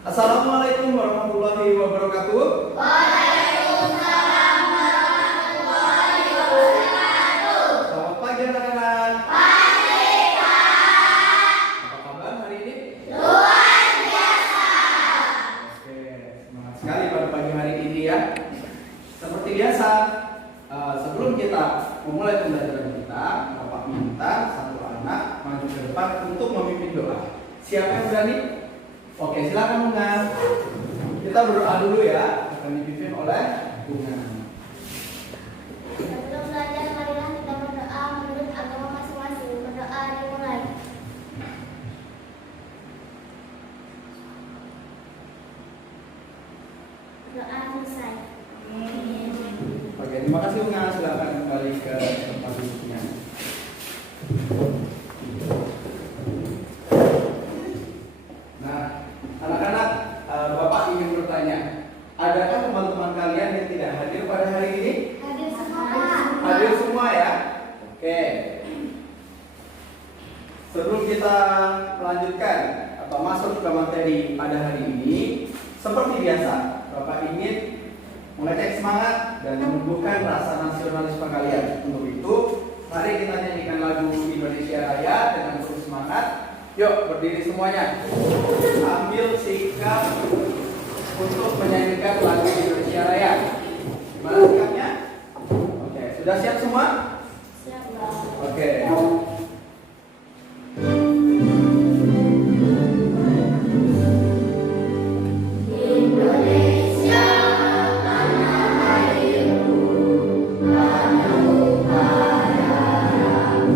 Assalamualaikum warahmatullahi wabarakatuh. Waalaikumsalam warahmatullahi wabarakatuh. Selamat pagi anak-anak. Pagi Kak. Apa kabar hari ini? Luar biasa. Oke, semangat sekali pada pagi hari ini ya. Seperti biasa, sebelum kita memulai pembelajaran kita, Bapak minta satu anak maju ke depan untuk memimpin doa. Siapa yang berani? Oke, silakan Bunga. Kita berdoa dulu ya, akan dipimpin oleh Bunga. Sebelum belajar, marilah kita berdoa menurut agama masing-masing. Berdoa dimulai. Doa selesai. Oke, terima kasih Bunga. Silakan kembali ke tempat duduknya. Nah, anak-anak, Bapak ingin bertanya, adakah teman-teman kalian yang tidak hadir pada hari ini? Hadir semua Kak. Hadir semua ya? Oke. Sebelum kita melanjutkan atau masuk ke materi pada hari ini, seperti biasa, Bapak ingin mengecek semangat dan menumbuhkan rasa nasionalisme kalian. Untuk itu, mari kita nyanyikan lagu Indonesia Raya dengan terus semangat. Yuk, berdiri semuanya. Ambil sikap untuk menyanyikan lagu Indonesia Raya. Gimana sikapnya? Oke, sudah siap semua? Siap Kak. Oke. Indonesia tanah airku, tanahku padamu.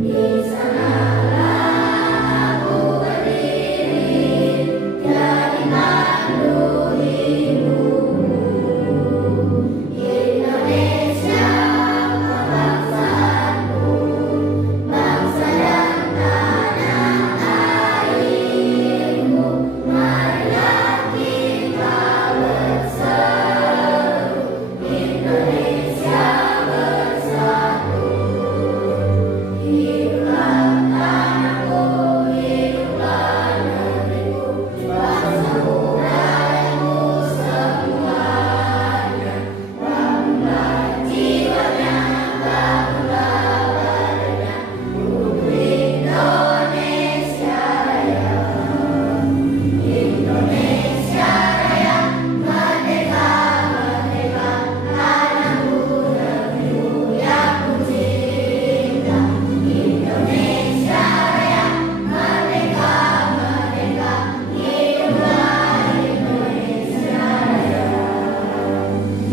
Di sanalah aku berdiri, jadi pandu hidupmu. Indonesia kebangsaanku, bangsa dan tanah airku. Marilah kita berseru, Indonesia bersatu. Hiduplah tanahku, hiduplah negeriku, bangsaku, rakyatku semuanya. Bangunlah jiwanya, bangunlah badannya, untuk Indonesia Raya. Indonesia Raya, merdeka, merdeka, tanahku, negeriku yang ku cinta. Indonesia Raya, merdeka, merdeka, hiduplah Indonesia Raya.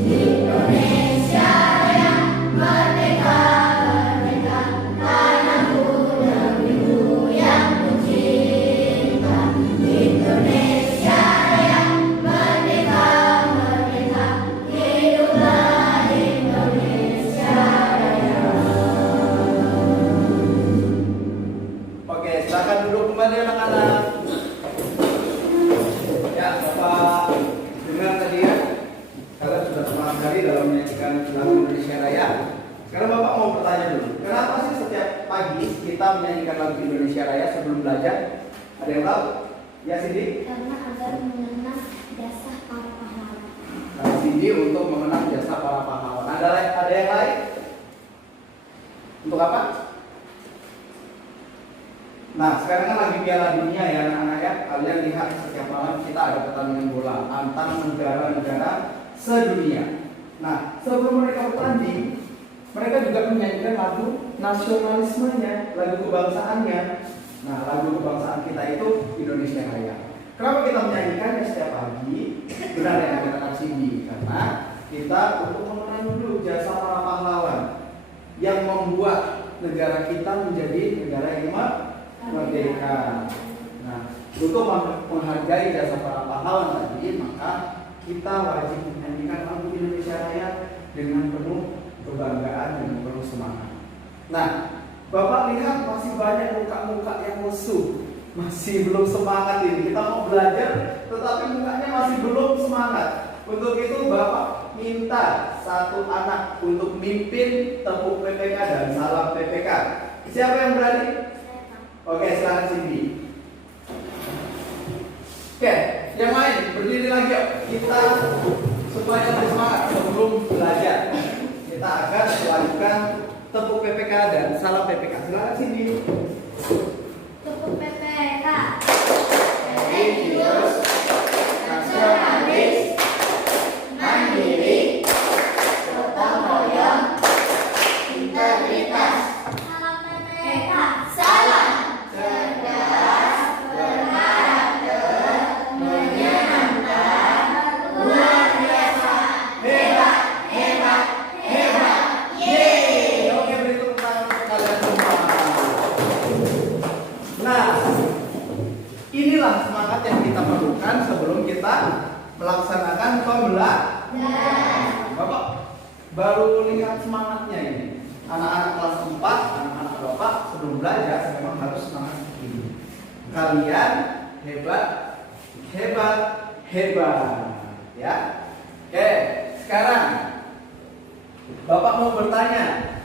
Indonesia Raya, merdeka, merdeka, tanahku, negeriku yang ku cinta. Indonesia Raya, merdeka, merdeka, hiduplah Indonesia Raya. Oke, silakan duduk kembali anak-anak. Ya, Bapak dengar tadi ya, kalian sudah semangat sekali dalam menyanyikan lagu Indonesia Raya. Sekarang Bapak mau bertanya dulu, kenapa sih setiap pagi kita menyanyikan lagu Indonesia Raya sebelum belajar? Ada yang tahu? Ya, Cindy? Karena agar mengenang jasa para pahlawan. Nah, Cindy untuk mengenang jasa para pahlawan. Ada yang lain? Untuk apa? Nah, sekarang kan lagi Piala Dunia ya anak-anak ya. Kalian lihat setiap malam kita ada pertandingan bola antar negara-negara sedunia. Nah, sebelum mereka bertanding, mereka juga menyanyikan lagu nasionalismenya, lagu kebangsaannya. Nah, lagu kebangsaan kita itu Indonesia Raya. Kenapa kita menyanyikannya setiap pagi? Benar yang dikatakan Cindy, karena kita untuk mengenang dulu jasa para pahlawan yang membuat negara kita menjadi negara yang merdeka. Nah, untuk menghargai jasa para pahlawan tadi, maka kita wajib menyanyikan lagu Indonesia Raya dengan penuh kebanggaan dan penuh semangat. Nah, Bapak lihat masih banyak muka-muka yang lesu, masih belum semangat ini. Kita mau belajar, tetapi mukanya masih belum semangat. Untuk itu Bapak minta satu anak untuk mimpin tepuk PPK dan salam PPK. Siapa yang berani? Oke, silakan Cindy. Berdiri lagi yuk. Kita supaya lebih semangat sebelum belajar. Kita akan melakukan tepuk PPK dan salam PPK. Silakan Cindy. Tepuk PPK. Religius, nasionalis, mandiri, gotong royong, integritas. Salam PPK. Salam. Cerdas, berkarakter, menyenangkan, luar biasa, hebat, hebat, hebat. Yeay. Oke, beri tepuk tangan untuk kalian semua. Nah, inilah semangat yang kita perlukan sebelum kita melaksanakan pembelajaran. Bapak baru lihat semangatnya ini. Anak-anak kelas 4, anak-anak Bapak sebelum belajar memang harus semangat ini. Kalian hebat, hebat, hebat. Ya. Oke, sekarang Bapak mau bertanya.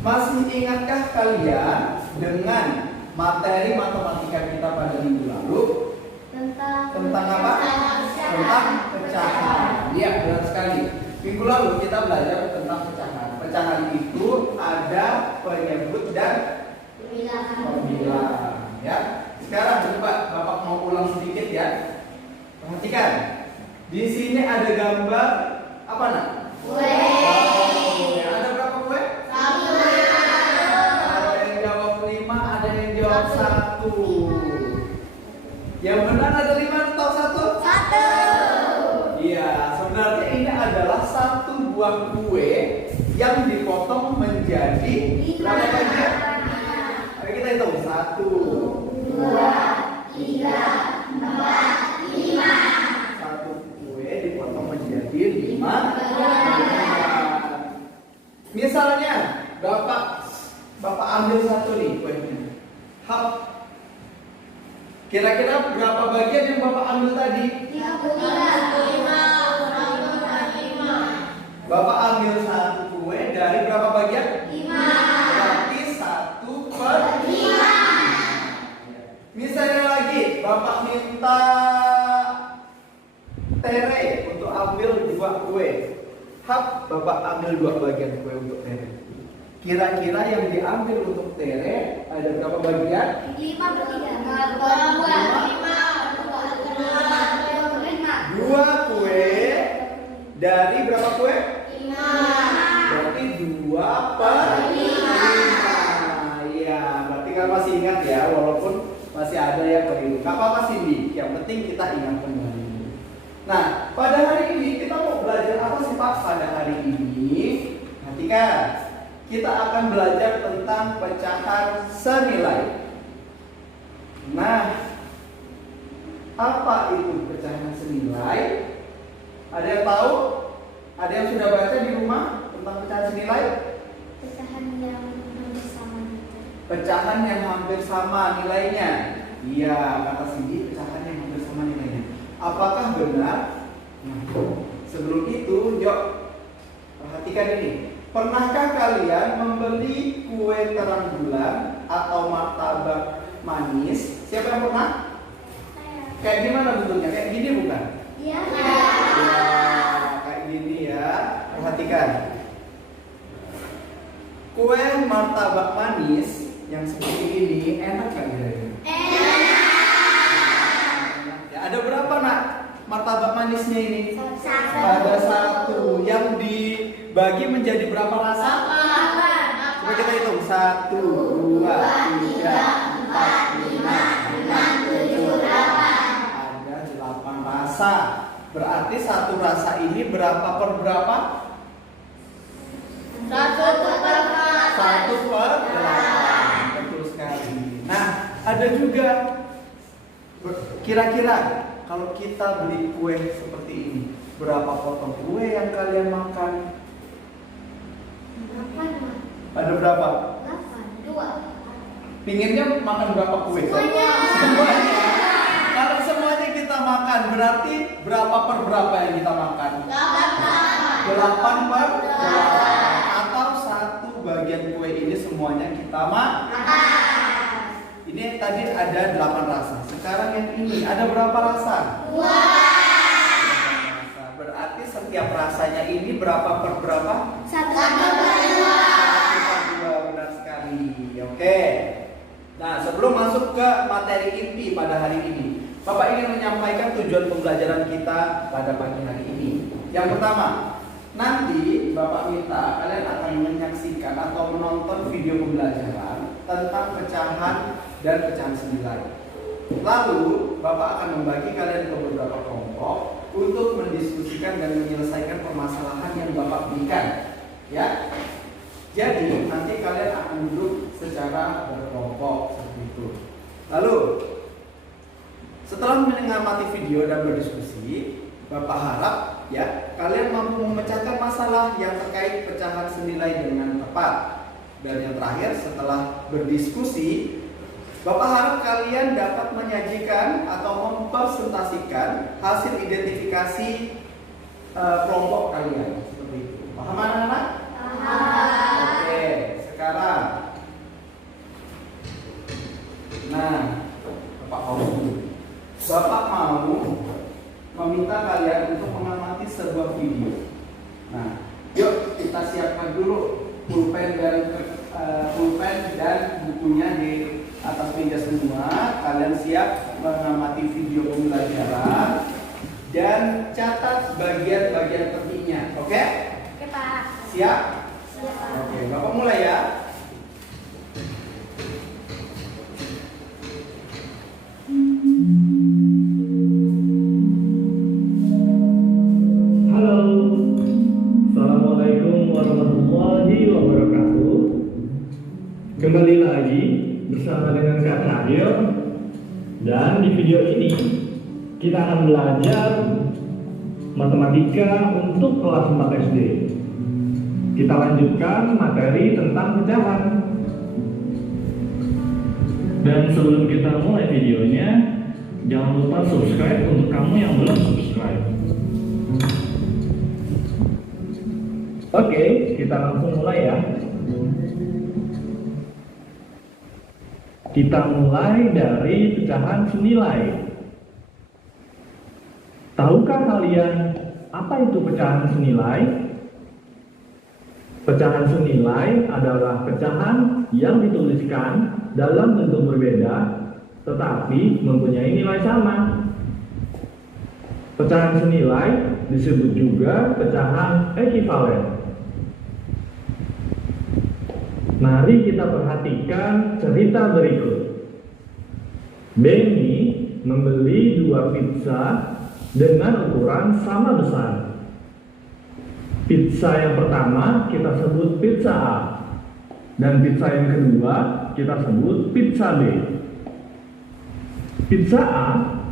Masih ingatkah kalian dengan materi matematika kita pada minggu lalu? Tentang apa? Tentang pecahan. Iya, benar sekali. Minggu lalu kita belajar tentang pecahan. Pecahan itu ada penyebut dan pembilang. Ya. Sekarang coba Bapak mau ulang sedikit ya. Perhatikan. Di sini ada gambar apa nak? Kue. Ada berapa kue? Satu. Ada yang jawab 5, ada yang jawab 1. Yang benar ada 5 atau 1? Satu. Iya, sebenarnya ini adalah satu buah kue yang dipotong menjadi berapa bagian? Ayo kita hitung. 1, 2, 3, 4, 5. Satu kue dipotong menjadi 5 bagian. Misalnya, Bapak ambil satu nih kuenya. Hap. Kira-kira berapa bagian yang Bapak ambil tadi? 35. Bapak ambil satu kue dari berapa bagian? 5. Berarti 1/5. Misalnya lagi, Bapak minta tere untuk ambil 2 kue. Hap, Bapak ambil 2 bagian kue untuk tere. Kira-kira yang diambil untuk tere ada berapa bagian? 2 kue dari berapa kue? 5. Berarti 2/5. Iya, berarti kan masih ingat ya, walaupun masih ada yang keliru. Gak apa-apa Cindy, yang penting kita ingat kembali. Nah, pada hari ini kita mau belajar apa sih Pak? Pada hari ini, perhatikan, kita akan belajar tentang pecahan senilai. Nah, apa itu pecahan senilai? Ada yang tahu? Ada yang sudah baca di rumah tentang pecahan senilai? Pecahan yang hampir sama gitu. Pecahan yang hampir sama nilainya. Iya, kata Cindy, pecahan yang hampir sama nilainya. Apakah benar? Nah, sebelum itu, yuk perhatikan ini. Pernahkah kalian membeli kue terang bulan atau martabak manis? Siapa yang pernah? Kayak gimana bentuknya? Kayak gini bukan? Iya. Ya, kayak gini ya. Perhatikan. Kue martabak manis yang seperti ini enak kan kira-kira? Ya, ada berapa nak martabak manisnya ini? Ada 1. Yang dibagi menjadi berapa rasa? Coba kita hitung. 1, 2, 3, 4, 5, 6, 7, 8. Ada 8 rasa. Berarti satu rasa ini berapa per berapa? 1/8. Betul sekali. Nah, ada juga kira-kira kalau kita beli kue seperti ini, berapa potong kue yang kalian makan? 8. Ada berapa? 2. Pinginnya makan berapa kue? Semuanya. Semuanya. Kalau semuanya kita makan, berarti berapa per berapa yang kita makan? 8/8. Atau 1 bagian kue ini semuanya kita makan. Ini tadi ada 8 rasa. Sekarang yang ini ada berapa rasa? 2. Berarti setiap rasanya ini berapa per berapa? 1 per 2. 1/2, benar sekali. Oke. Nah, sebelum masuk ke materi inti pada hari ini, Bapak ingin menyampaikan tujuan pembelajaran kita pada pagi hari ini. Yang pertama, nanti Bapak minta kalian akan menyaksikan atau menonton video pembelajaran tentang pecahan dan pecahan senilai. Lalu Bapak akan membagi kalian ke beberapa kelompok untuk mendiskusikan dan menyelesaikan permasalahan yang Bapak berikan. Ya. Jadi nanti kalian akan duduk secara berkelompok seperti itu. Lalu setelah mengamati video dan berdiskusi, Bapak harap ya kalian mampu memecahkan masalah yang terkait pecahan senilai dengan tepat. Dan yang terakhir, setelah berdiskusi, Bapak harap kalian dapat menyajikan atau mempresentasikan hasil identifikasi kelompok kalian seperti itu. Paham anak-anak? Paham. Oke, sekarang. Nah, Bapak mau meminta kalian untuk mengamati sebuah video. Nah, yuk kita siapkan dulu pulpen dan bukunya di atas meja semua. Kalian siap mengamati video pembelajaran dan catat bagian-bagian pentingnya. Oke? Oke, Pak. Siap? Siap, Pak. Oke, Bapak mulai ya. Halo, Assalamualaikum warahmatullahi wabarakatuh. Kembali lagi bersama dengan Kak Nabil. Dan di video ini kita akan belajar matematika untuk kelas 4 SD. Kita lanjutkan materi tentang pecahan. Dan sebelum kita mulai videonya, jangan lupa subscribe untuk kamu yang belum subscribe. Oke, kita langsung mulai ya. Kita mulai dari pecahan senilai. Tahukah kalian apa itu pecahan senilai? Pecahan senilai adalah pecahan yang dituliskan dalam bentuk berbeda tetapi mempunyai nilai sama. Pecahan senilai disebut juga pecahan ekivalen. Mari kita perhatikan cerita berikut. Benny membeli 2 pizza dengan ukuran sama besar. Pizza yang pertama kita sebut pizza A, dan pizza yang kedua kita sebut pizza B. Pizza A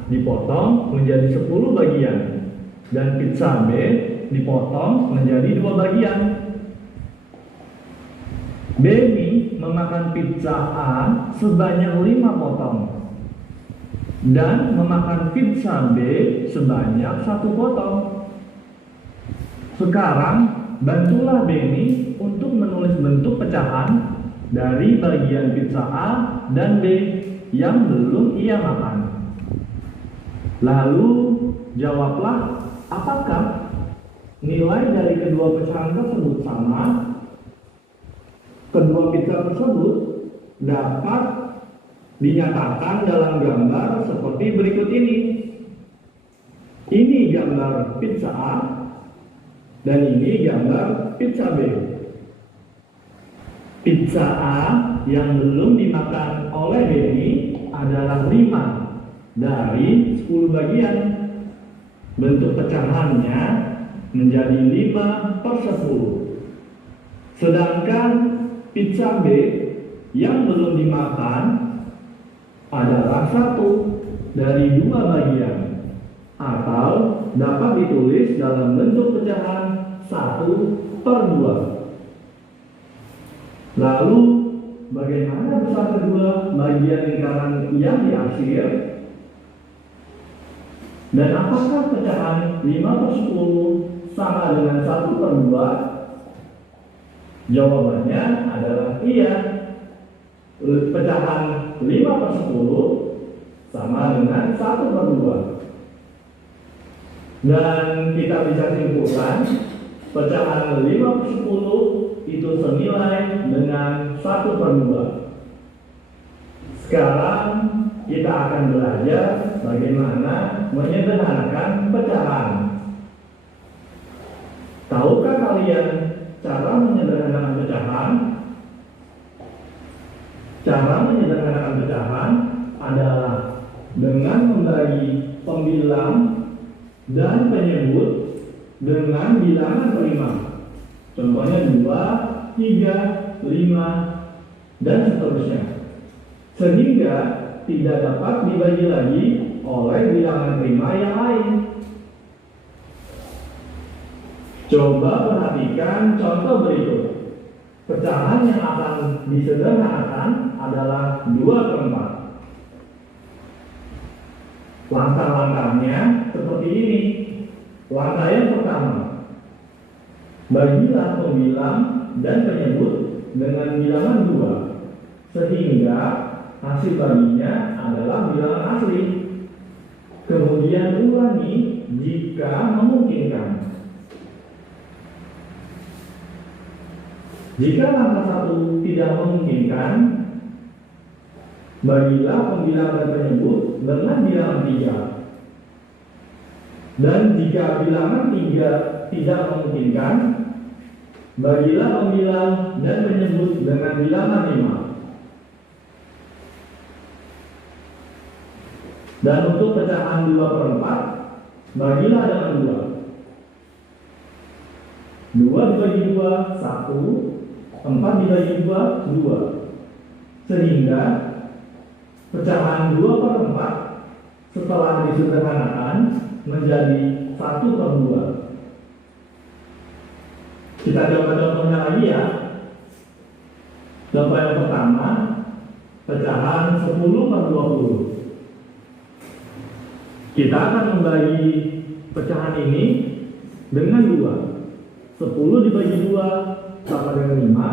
dipotong menjadi 10 bagian, dan pizza B dipotong menjadi 2 bagian. Benny memakan pizza A sebanyak 5 potong dan memakan pizza B sebanyak 1 potong. Sekarang bantulah Benny untuk menulis bentuk pecahan dari bagian pizza A dan B yang belum ia makan. Lalu jawablah, apakah nilai dari kedua pecahan tersebut sama? Kedua pizza tersebut dapat dinyatakan dalam gambar seperti berikut ini. Ini gambar pizza A dan ini gambar pizza B. Pizza A yang belum dimakan oleh Benny adalah 5 dari 10 bagian. Bentuk pecahannya menjadi 5/10. Sedangkan pizza B yang belum dimakan adalah 1 dari 2 bagian, atau dapat ditulis dalam bentuk pecahan 1/2. Lalu bagaimana besar kedua bagian lingkaran yang diarsir? Dan apakah pecahan 5/10 sama dengan 1/2? Jawabannya adalah iya. pecahan 5/10 sama dengan 1/2. Dan kita bisa simpulkan pecahan 5/10 itu senilai dengan 1/2. Sekarang kita akan belajar bagaimana menyederhanakan pecahan. Tahukah kalian cara menyederhanakan pecahan? Cara menyederhanakan pecahan adalah dengan membagi pembilang dan penyebut dengan bilangan prima. Contohnya 2, 3, 5, dan seterusnya. Sehingga tidak dapat dibagi lagi oleh bilangan prima yang lain. Coba perhatikan contoh berikut. Pecahan yang akan disederhanakan adalah 2/4. Langkah-langkahnya seperti ini. Langkah yang pertama, bagilah pembilang dan penyebut dengan bilangan 2, sehingga hasil baginya adalah bilangan asli. Kemudian ulangi jika memungkinkan. Jika langkah 1 tidak memungkinkan, bagilah pembilang dan penyebut dengan bilangan 3. Dan jika bilangan 3 tidak memungkinkan, bagilah pembilang dan penyebut dengan bilangan 5. Dan untuk pecahan 2/4, bagilah dengan 2. 2 dibagi 2, 1. 4 dibagi 2, 2. Sehingga pecahan 2/4 setelah disederhanakan menjadi 1/2. Kita coba contohnya lagi ya. Contoh yang pertama, pecahan 10/20. Kita akan membagi pecahan ini dengan 2. 10 dibagi 2 sama dengan 5,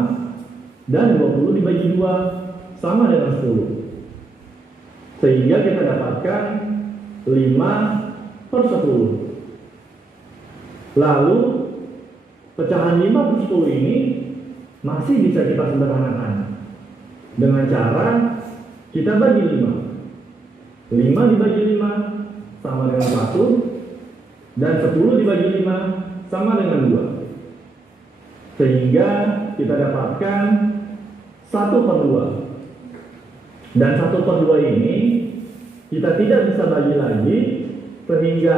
dan 20 dibagi 2 sama dengan 10. Sehingga kita dapatkan 5/10. Lalu pecahan 5/10 ini masih bisa kita sederhanakan dengan cara kita bagi 5. 5 dibagi 5 sama dengan 1, dan 10 dibagi 5 sama dengan 2. Sehingga kita dapatkan 1/2. Dan 1/2 ini kita tidak bisa bagi lagi, sehingga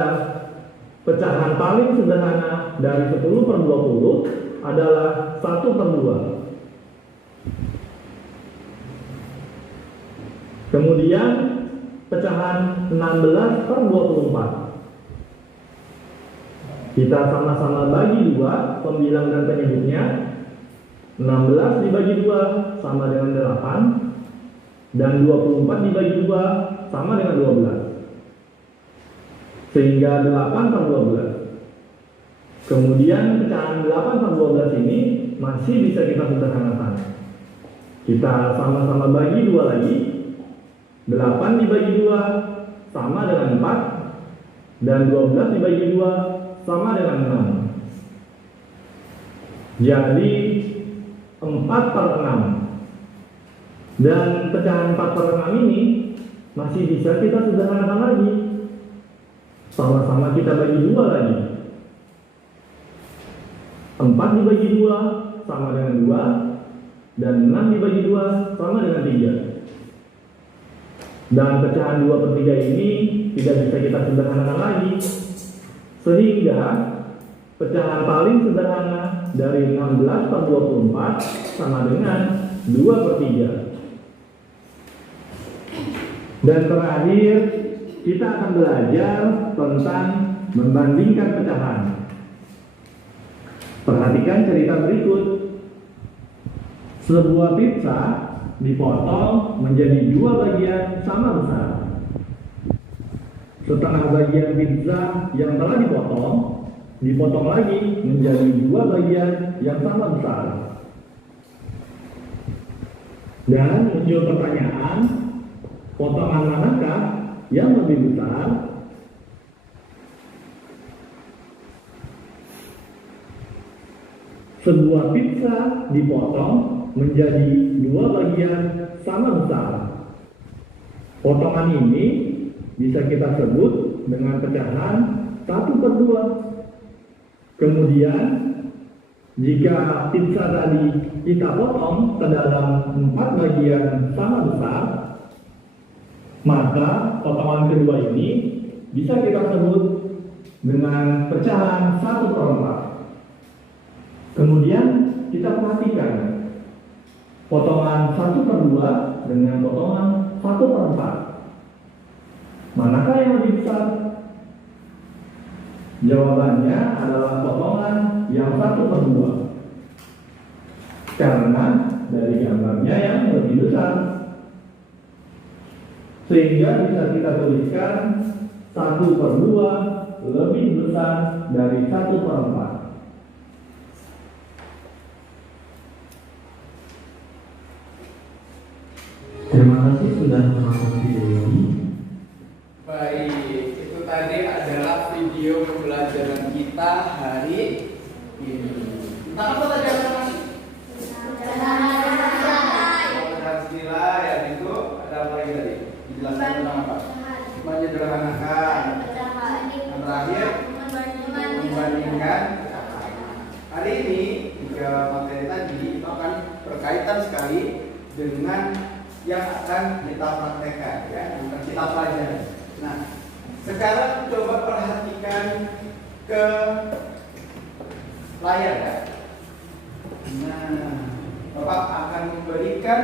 pecahan paling sederhana dari 10/20 adalah 1/2. Kemudian pecahan 16/24. Kita sama-sama bagi 2 pembilang dan penyebutnya. 16 dibagi 2 sama dengan 8, dan 24 dibagi 2 sama dengan 12. Sehingga 8/12. Kemudian pecahan 8/12 ini masih bisa kita sederhanakan. Kita sama-sama bagi 2 lagi. 8 dibagi 2 sama dengan 4, dan 12 dibagi 2 sama dengan 6. Jadi 4/6. Dan pecahan 4/6 ini masih bisa kita sederhanakan lagi. Sama-sama kita bagi 2 lagi. 4 dibagi 2 sama dengan 2, dan 6 dibagi 2 sama dengan 3. Dan pecahan 2/3 ini tidak bisa kita sederhanakan lagi. Sehingga pecahan paling sederhana dari 16/24 sama dengan 2/3. Dan terakhir, kita akan belajar tentang membandingkan pecahan. Perhatikan cerita berikut. Sebuah pizza dipotong menjadi 2 bagian sama besar. Setengah bagian pizza yang telah dipotong lagi menjadi 2 bagian yang sama besar. Dan muncul pertanyaan, potongan manakah yang lebih besar? Sebuah pizza dipotong menjadi dua bagian sama besar. Potongan ini bisa kita sebut dengan pecahan 1/2. Kemudian, jika pizza tadi kita potong ke dalam 4 bagian sama besar, maka potongan kedua ini bisa kita sebut dengan pecahan 1/4. Kemudian kita perhatikan potongan 1/2 dengan potongan 1/4. Manakah yang lebih besar? Jawabannya adalah potongan yang 1/2. Karena dari gambarnya yang lebih besar. Sehingga bisa kita tuliskan 1/2 lebih besar dari 1/4. Terima kasih sudah menonton video ini. Baik, itu tadi adalah video pembelajaran kita hari ini. Tentang apa tadi anak-anak? Pancasila, ya itu ada apa lagi tadi? Dijelaskan tentang apa? Menyederhanakan. Yang terakhir, membandingkan. Hari ini tiga materi tadi itu akan berkaitan sekali dengan yang akan kita praktekkan, ya, bukan kita pelajari. Nah, sekarang coba perhatikan ke layar, ya. Nah, Bapak akan memberikan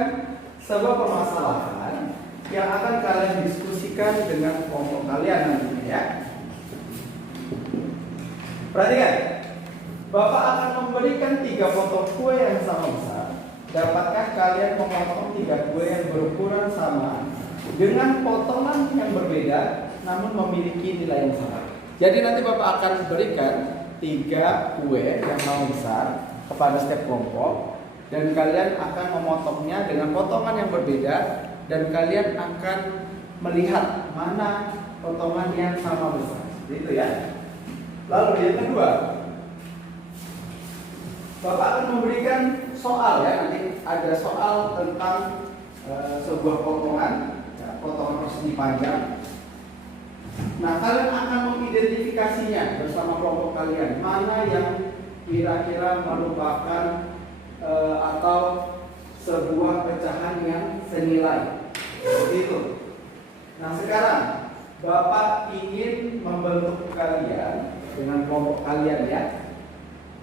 sebuah permasalahan yang akan kalian diskusikan dengan kelompok kalian nantinya, ya. Perhatikan, Bapak akan memberikan 3 potong kue yang sama besar. Dapatkah kalian memotong 3 kue yang berukuran sama dengan potongan yang berbeda namun memiliki nilai yang sama? Jadi nanti Bapak akan berikan 3 kue yang sama besar kepada setiap kelompok, dan kalian akan memotongnya dengan potongan yang berbeda, dan kalian akan melihat mana potongan yang sama besar. Itu ya. Lalu yang kedua, Bapak akan memberikan soal, ya, nanti ada soal tentang sebuah potongan, ya, potongan persegi panjang. Nah, kalian akan mengidentifikasinya bersama kelompok kalian, mana yang kira-kira merupakan atau sebuah pecahan yang senilai. Seperti itu. Nah, sekarang Bapak ingin membentuk kalian dengan kelompok kalian, ya.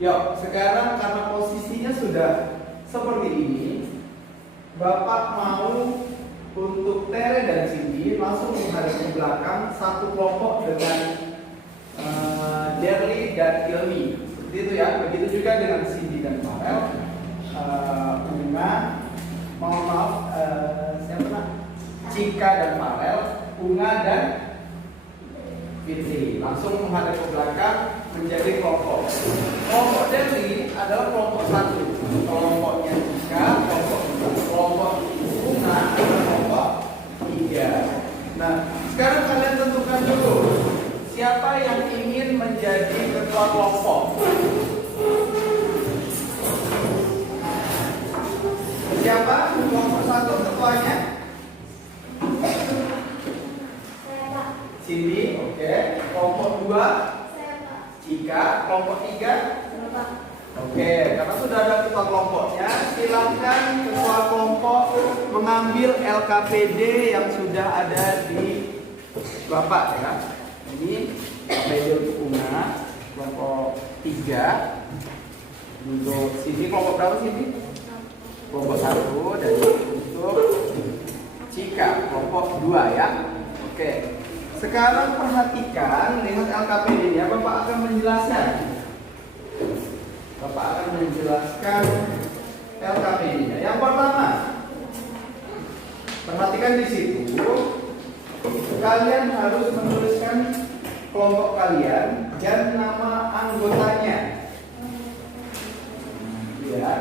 Yuk, sekarang karena posisinya sudah seperti ini, Bapak mau untuk Tere dan Cindy langsung menghadap ke belakang satu kelompok dengan Derly dan Ilmi. Seperti itu, ya. Begitu juga dengan Cindy dan Farel, Una, siapa? Cika dan Farel, Unga dan Fitri. Langsung menghadap ke belakang menjadi kelompok. Kelompok Derly adalah kelompok 1. Kelompoknya Cika, kelompok 2. Kelompok Unga adalah kelompok 3. Nah, sekarang kalian tentukan dulu siapa yang ingin menjadi ketua kelompok. Siapa? Kelompok 1 ketuanya? Cindy, oke. Kelompok 2? Cika. Kelompok 3? Oke, karena sudah ada ketua kelompoknya, silakan ketua kelompok mengambil LKPD yang sudah ada di Bapak, ya. Ini LKPD untuk Unga, kelompok 3. Untuk Cindy, kelompok berapa Cindy? Kelompok 1. Dan untuk Cika, kelompok 2, ya. Oke. Sekarang perhatikan, lihat LKPD-nya. Bapak akan menjelaskan. Bapak akan menjelaskan LKPD-nya. Yang pertama, perhatikan di situ. Kalian harus menuliskan kelompok kalian dan nama anggotanya. Ya.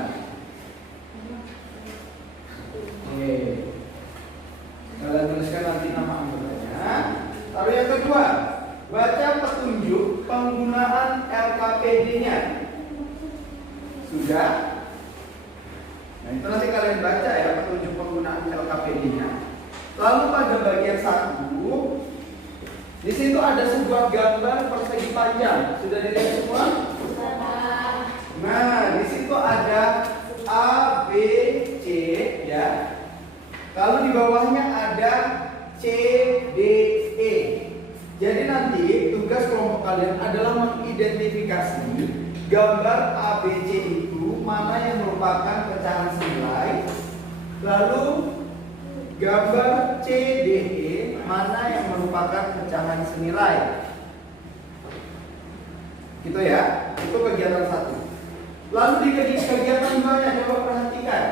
kedua, baca petunjuk penggunaan LKPD-nya. Sudah? Nah, itu nanti kalian baca ya petunjuk penggunaan LKPD-nya. Lalu pada bagian 1, di situ ada sebuah gambar persegi panjang. Sudah dilihat semua? Nah, di situ ada A, B, C ya. Lalu di bawahnya ada C, D, E. Jadi nanti tugas kelompok kalian adalah mengidentifikasi gambar A, B, C itu mana yang merupakan pecahan senilai. Lalu gambar C, D, E mana yang merupakan pecahan senilai. Gitu ya. Itu kegiatan 1. Lalu di kegiatan 2-nya coba perhatikan.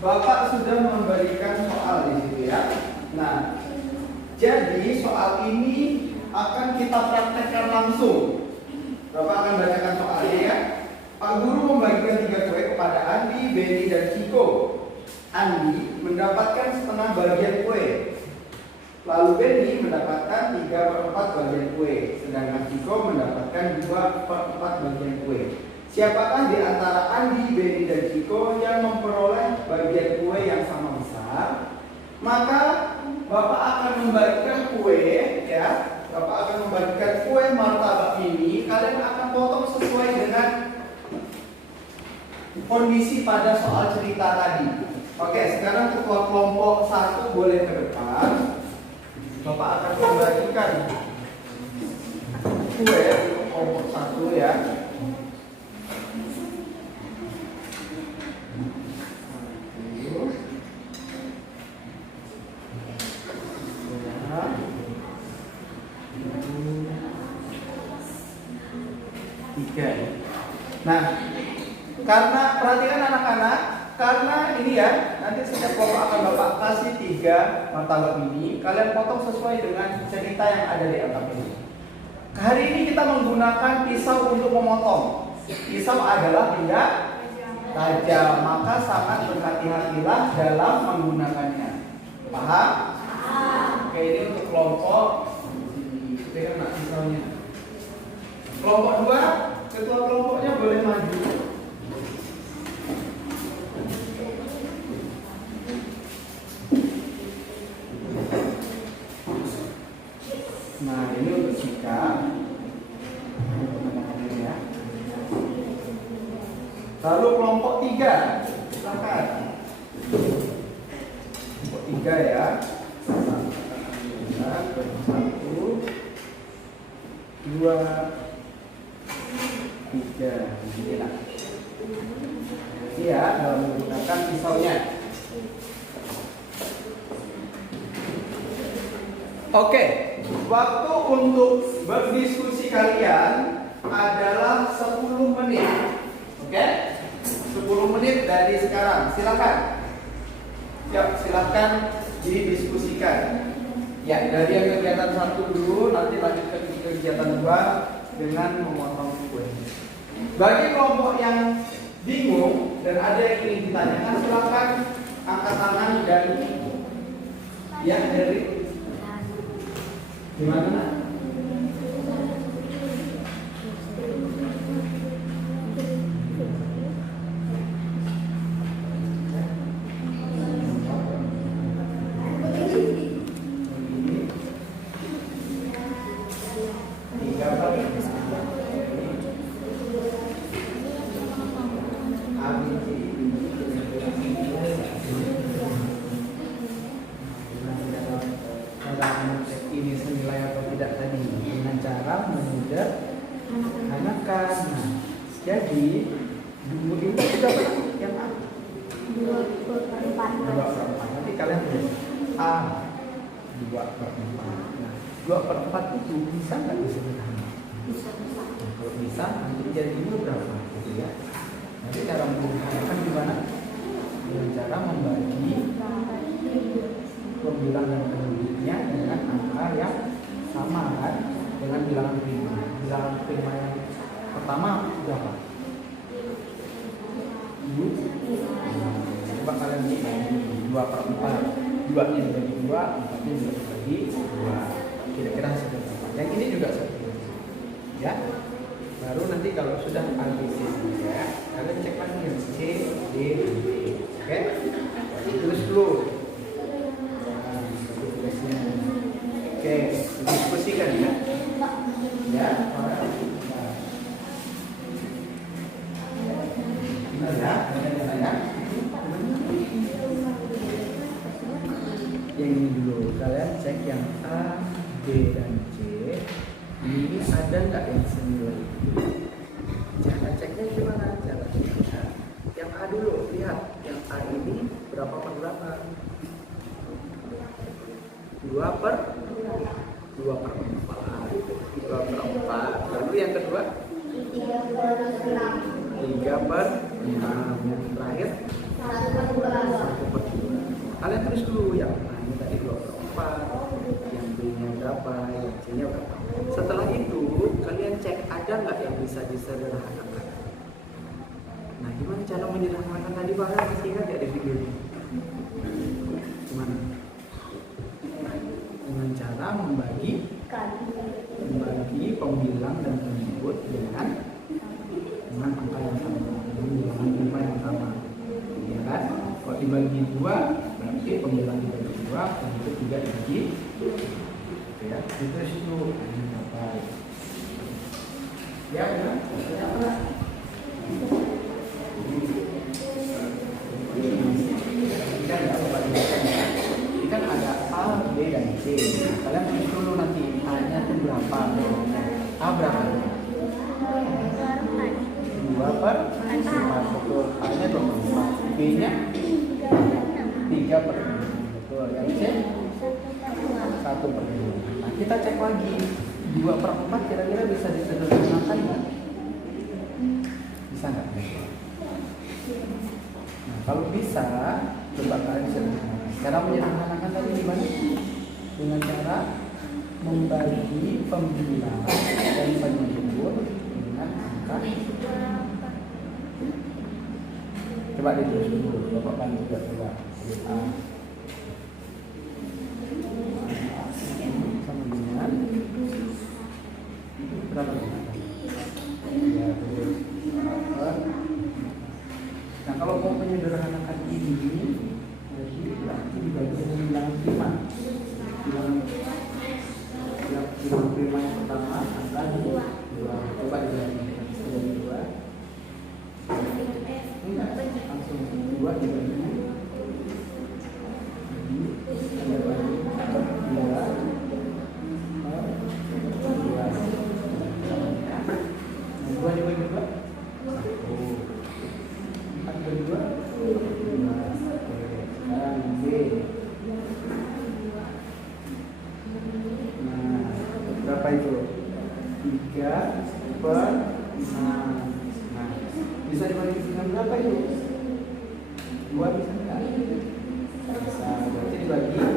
Bapak sudah memberikan soal di situ ya. Nah, jadi soal ini akan kita praktekkan langsung. Bapak akan bacakan soalnya ya. Pak Guru membagikan 3 kue kepada Andi, Benny, dan Ciko. Andi mendapatkan setengah bagian kue. Lalu Benny mendapatkan 3/4 bagian kue. Sedangkan Ciko mendapatkan 2/4 bagian kue. Siapakah di antara Andi, Benny, dan Ciko yang memperoleh bagian kue yang sama besar? Maka Bapak akan membagikan kue ya. Bapak akan membagikan kue martabak ini. Kalian akan potong sesuai dengan kondisi pada soal cerita tadi. Oke, sekarang ketua kelompok 1 boleh ke depan. Bapak akan membagikan kue untuk kelompok 1 ya. Nah, karena perhatikan anak-anak, karena ini ya, nanti setiap kelompok akan Bapak kasih 3 martabak ini. Kalian potong sesuai dengan cerita yang ada di LKP ini. Hari ini kita menggunakan pisau untuk memotong. Pisau adalah benda tajam, maka sangat berhati-hatilah dalam menggunakannya. Paham? Oke, ini untuk kelompok. Pegang nak pisaunya. Kelompok 2, ketua kelompoknya boleh maju. Nah, ini untuk Cika. Lalu kelompok 3, silakan. Kelompok 3 ya. 1, 2, 3. Iya, dalam menggunakan pisaunya. Oke, waktu untuk berdiskusi kalian adalah 10 menit. Oke? 10 menit dari sekarang. Silakan. Ya, silakan didiskusikan. Ya, dari yang kegiatan 1 dulu, nanti lanjut ke kegiatan 2 dengan memotong kue. Bagi kelompok yang bingung dan ada yang ingin ditanyakan, silakan angkat tangan dan ya dari gimana? Ini senilai atau tidak tadi dengan cara menyederhanakan. Nah, jadi dulu itu kita yang A 2/4. Nanti kalian tulis A 2/4. Nah, 2/4 itu bisa nggak disederhanakan? Bisa. Nah, kalau bisa nanti jadi ini berapa gitu ya. Nanti cara menyederhanakan gimana? Dengan cara membagi bilangan penduduknya dengan angka yang sama kan dengan bilangan prima. Bilangan prima yang pertama berapa? 2. Coba kalian bagi 2/4. 2 nya dibagi 2, 4 nya dibagi 2. Oke. Oke, diskusikan ya. Ya, benar ya, benar ya. Yang ini dulu, kalian cek yang A, B, dan C. Ini ada nggak yang senilai itu? Cara ceknya gimana? Cara ceknya yang A dulu, lihat yang A ini berapa per berapa? 2 per 4. 2 per 4. Lalu yang kedua 3 per 6. Yang terakhir 1 per 2. Kalian tulis dulu yang A ini tadi 2 per 4, yang B nya berapa, yang C nya berapa. Setelah itu kalian cek ada nggak yang bisa disederhanakan. Nah, gimana cara menyederhanakan tadi Pak? Masih ingat nggak di video ini? Gimana? Dengan cara membagi pembilang dan penyebut dengan angka yang sama, dengan jumlah yang sama, ya kan? Kalau dibagi 2, berarti pembilang dibagi 2, penyebut juga dibagi, ya. Itu situ ini apa? Ya, benar. Kan ada A, B, dan C. Kalian tulis dulu nanti A-nya itu berapa? A berapa? 2 per 4, betul. A-nya 24. B-nya 3 per 6, betul. Yang C 1 per 2. Nah, kita cek lagi 2 per 4 kira-kira bisa disederhanakan nggak? Bisa nggak? Nah, kalau bisa, coba kalian sederhanakan. Cara menyederhanakan tadi gimana? Dengan cara membagi pembilang dan penyebut dengan angka. Coba ditulis dulu, Bapak bantu juga coba. Sama dengan berapa? Ya, nah, kalau mau menyederhanakan ini, berarti dibagi dengan bilangan prima. Bilangan prima yang pertama angka 2. Coba dibagi 2. Enggak, langsung 2 dibagi 2. Berapa itu? 3 per 6. Nah, bisa dibagi dengan berapa itu? 2 bisa nggak? Bisa. Berarti dibagi 3.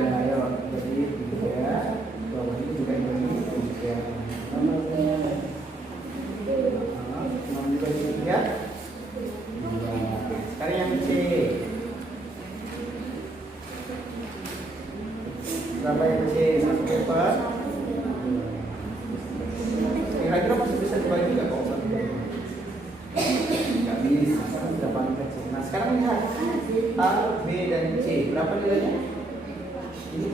Ayo, jadi 3. Bawah ini juga dibagi 3. Mau dibagi 3? 2. Sekarang yang C. Berapa yang C? 1 per? Kira-kira masih bisa dibagi nggak kalau 1 per? Nggak bisa, karena sudah paling kecil. Nah, sekarang lihat A, B, dan C. Berapa nilainya? Ini.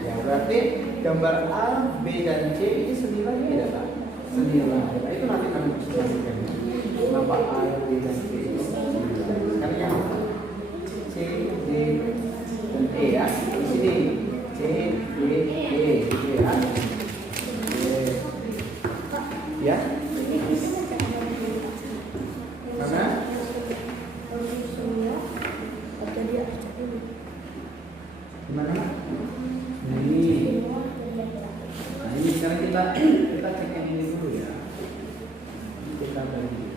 Ya, berarti gambar A, B, dan C ini senilai tidak Pak? Senilai. Nah, itu nanti kami presentasikan. Kenapa A, B, dan C itu senilai? Sekarang yang C, D, dan E ya. Di sini C, D, E, gitu ya. Ya. Karena gimana? Ini. Nah, ini sekarang kita cek yang ini dulu ya. Kita bagi.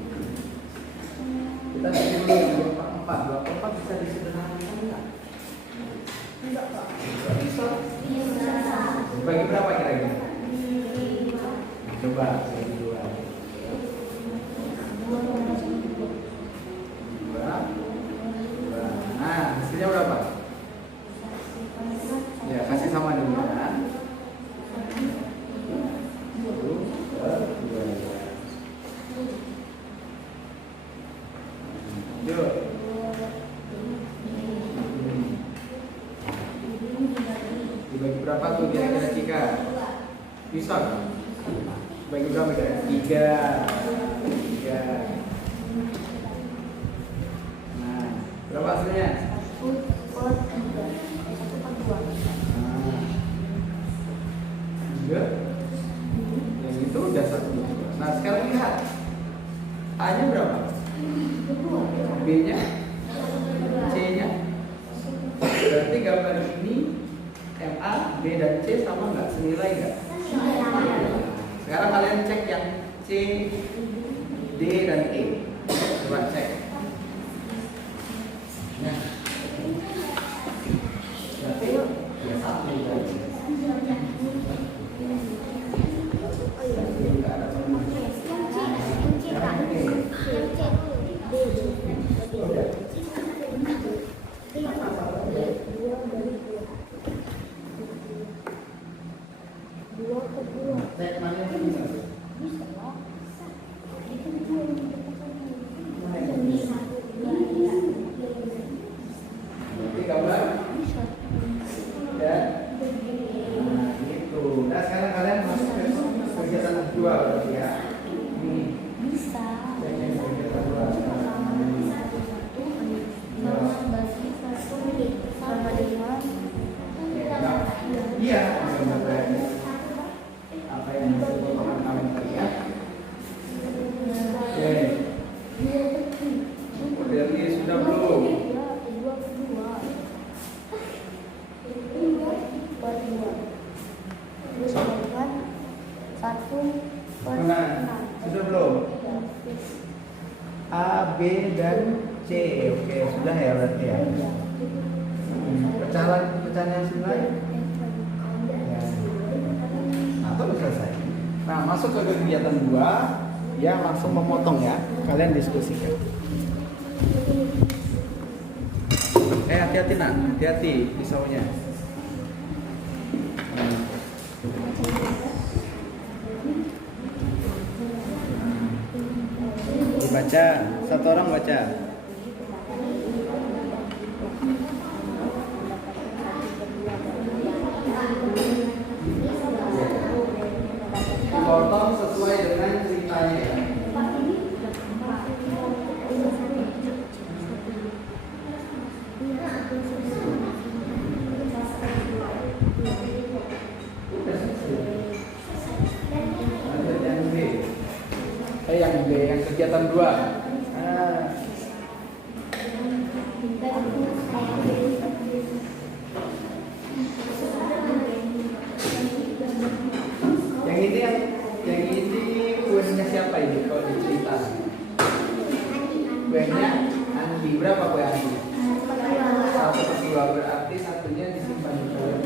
Kita cek dulu yang 2 per 4. 2 per 4 bisa disederhanakan enggak? Enggak, Pak. Enggak bisa. Bagi berapa kira-kira? Coba bagi 2. 2. Nah, hasilnya berapa? Ya, kasih sama dulu ya. 1 per 2. Yuk. Bagi berapa tuh kira-kira Cika? Bisa kan? Bagi berapa kira? 3. Nah, berapa hasilnya? 1/3. Nah, 3. Yang itu udah 1/2. Nah, sekarang lihat. A-nya berapa? B-nya? C-nya? Berarti gambar ini MA, B dan C sama nggak? Senilai nggak? Sekarang kalian cek yang C, D dan E. Coba cek. Nah, berarti ya satu kan? Nggak ada permasalahan. Cek mana yang bisa? Berarti gambar ya. Nah, gitu. Nah, sekarang kalian masuk ke kegiatan kedua berarti ya. Ini cek yang kegiatan kedua. Iya, apa yang disebut kalian tadi ya? Oke. Berarti sudah belum? Nah, sudah belum? A, B dan C. Oke, sudah ya berarti ya. Pecahan yang senilai. Ya. Nah, itu selesai. Nah, masuk ke kegiatan 2 yang langsung memotong ya. Kalian diskusikan. Hati-hati nak, hati-hati pisaunya. Dibaca, satu orang baca. Potong sesuai dengan ceritanya ya. Yang B, yang kegiatan 2. Nah. Yang ini kuenya siapa ini kalau dicerita? Kuenya Andi. Berapa kue Andi? 1/2, berarti satunya disimpan di dalam.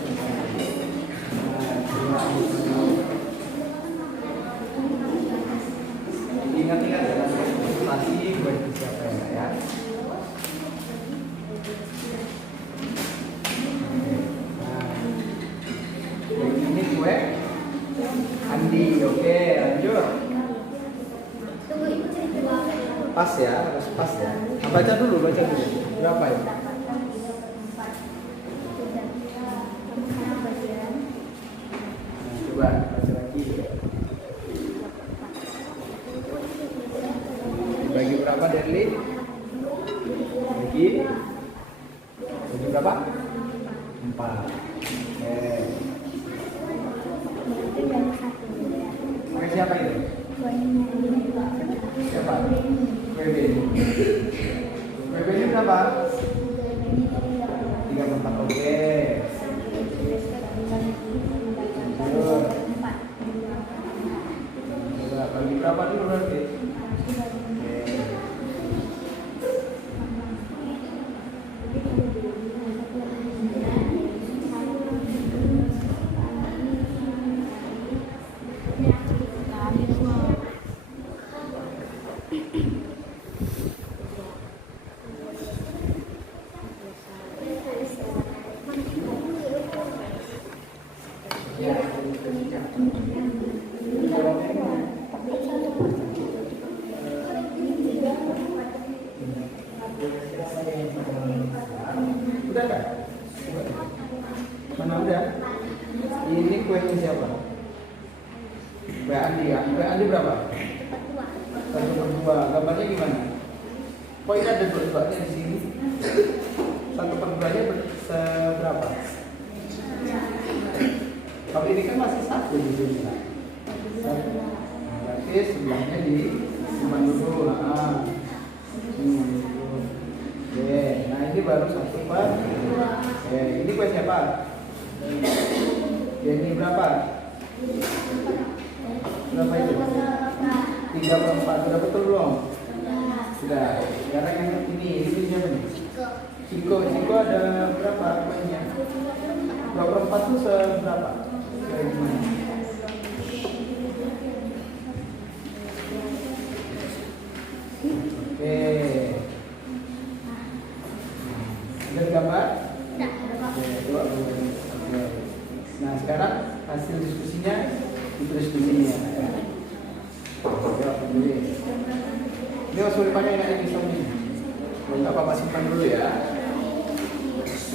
Ingat-ingat dalam presentasi kue itu siapa ya? Nah, ini kue Andi. Oke, lanjut. Pas ya, harus pas ya. Nah, baca dulu. Berapa ya? Coba baca lagi. Bagi berapa, Derli? Bagi berapa? 4. Pakai siapa itu? Siapa? WB. WB ini berapa? 34. Oke. Coba bagi berapa dulu berarti? Udah kan? Mana udah? kuenya siapa? Kue Andi ya. Kue Andi berapa? 1/2. Gambarnya gimana? Kok ini ada dua-duanya di sini? 1/2-nya seberapa? Kalau ini kan masih 1 di sini. Nah, berarti sebelahnya di simpan dulu. Oke, nah ini baru 1/2. Oke, ini kue siapa? Ini berapa? Berapa itu? 3/4. Sudah betul belum? Sudah. Sekarang yang ini siapa nih? Ciko ada berapa kuenya? 2/4 itu seberapa? Kayak gimana? Oke. Ada gambar? Oke, oke. Nah, sekarang hasil diskusinya ditulis di sini ya. Ya, ini harus dipakai enggak pisaunya? Kalau enggak Bapak simpan dulu ya.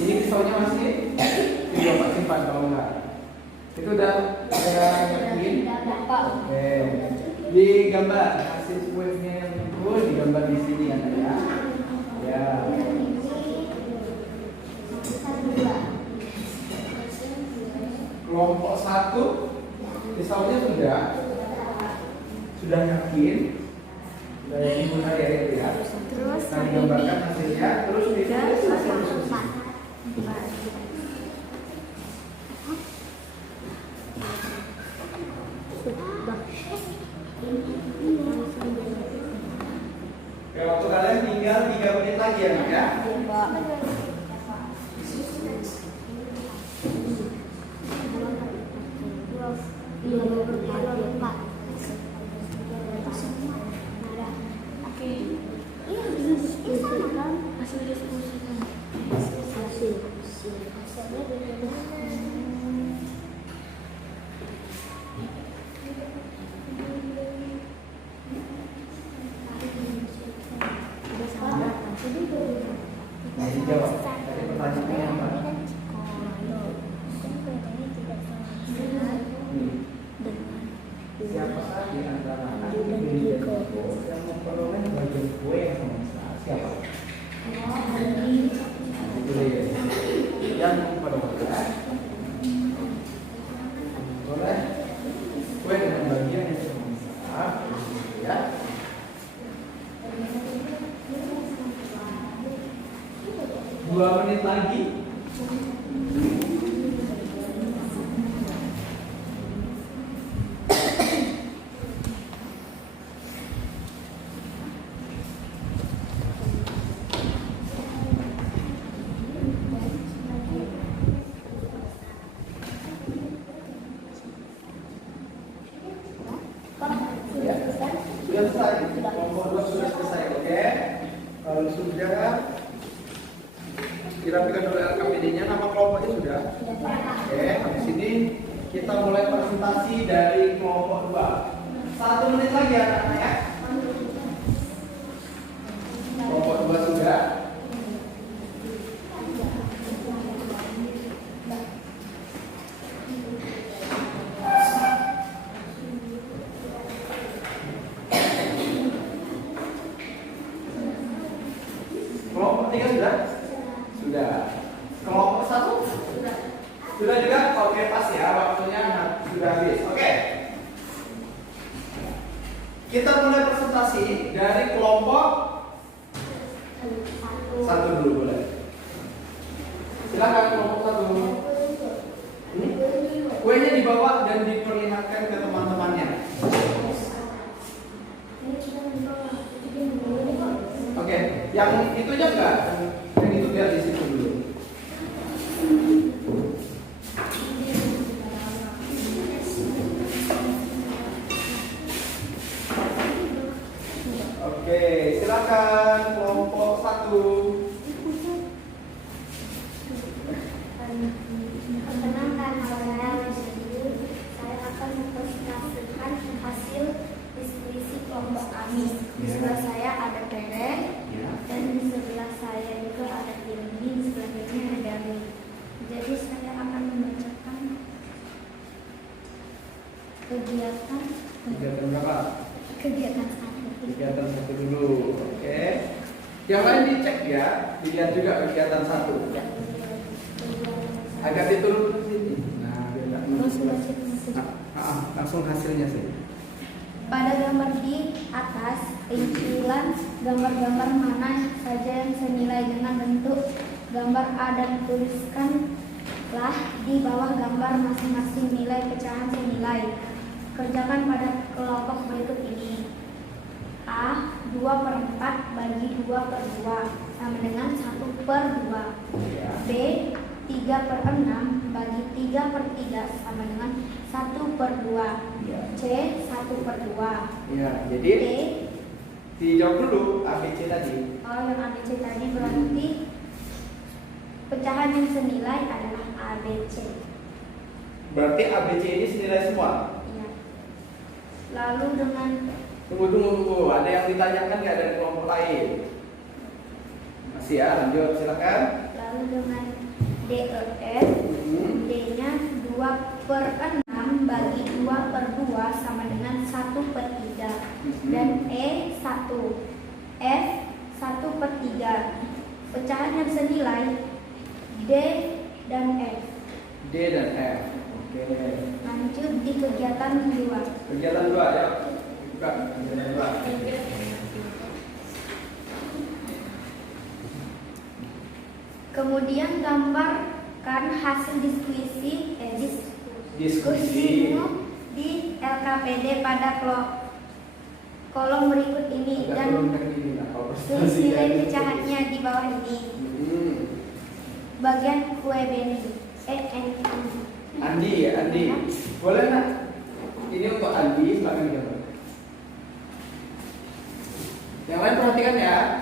Ini pisaunya masih di Bapak simpan kalau enggak. Itu udah yakin? Oke. Di gambar hasil kuenya yang betul digambar di sini ya. Ya. Kelompok 1 pisaunya sudah yakin, sudah yakin benar ya itu ya. Terus Nah, digambarkan hasilnya, terus ditulis hasil diskusi. Oke, waktu kalian tinggal 3 menit lagi ya, Nak, ya. Nah, dijawab dari pertanyaannya apa? Siapa di antara Andi dan Ciko yang memperoleh bagian kue yang sama? Siapa? Yang memperoleh kue dengan bagian yang sama, ya. 2 menit lagi. Ya, sudah selesai. Kelompok 2 sudah selesai, oke? Kalau sudah dirapikan dulu LKPD-nya, nama kelompoknya sudah. Oke, habis ini kita mulai presentasi dari kelompok 2. 1 menit lagi anak-anak ya. Kelompok 2 sudah. Kelompok 3 sudah? Sudah. Kelompok 1? Sudah juga? Oke, pas ya, waktunya sudah habis. Oke. Kita mulai presentasi dari kelompok 1 dulu boleh. Silakan kelompok 1. Kuenya dibawa dan diperlihatkan ke teman-temannya. Oke, yang itunya enggak? Yang itu biar di situ dulu. Oke, silakan kelompok 1. Perkenalkan, nama saya Wisnu. kegiatan Kegiatan berapa? kegiatan satu. Kegiatan 1 dulu. Oke. Yang lain dicek ya, dilihat juga kegiatan 1. Agak diturun ke sini. Nah, biar nggak langsung hasilnya sih. Pada gambar di atas, rincian gambar-gambar mana saja yang senilai dengan bentuk gambar A dan tuliskanlah di bawah gambar masing-masing nilai pecahan senilai. Kerjakan pada kelompok berikut ini. A 2/4 bagi 2/2 sama dengan 1/2. B 3/6 bagi 3/3 sama dengan 1/2. Ya. C 1/2. Ya, D jadi dijawab dulu ABC tadi. yang ABC tadi berarti pecahan yang senilai adalah ABC. Berarti ABC ini senilai semua. Iya. Lalu dengan Tunggu. Ada yang ditanyakan nggak dari kelompok lain? Masih ya, lanjut silakan. lalu dengan DEF, D-nya 2/6 bagi 2/2 sama dengan 1/3 dan E 1, F 1/3. Pecahan yang senilai D dan F. D dan F. Oke. Lanjut di kegiatan 2. Kegiatan 2 ya. Buka kegiatan 2. Kemudian gambarkan hasil diskusimu di LKPD pada kolom berikut ini dan tulis nilai pecahannya di bawah ini. Bagian kue Beni. Andi ya, Andi. Boleh nak? Ini untuk Andi, silakan gambar. Yang lain perhatikan ya.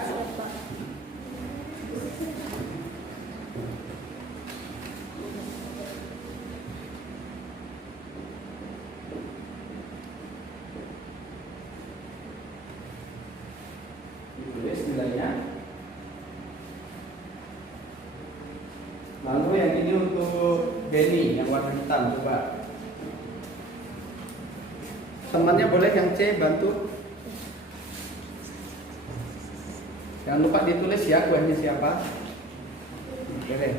Ditulis nilainya. Lalu yang ini untuk Benny yang warna hitam, coba. Temannya boleh yang C bantu. Jangan lupa ditulis ya kuenya siapa. Oke deh,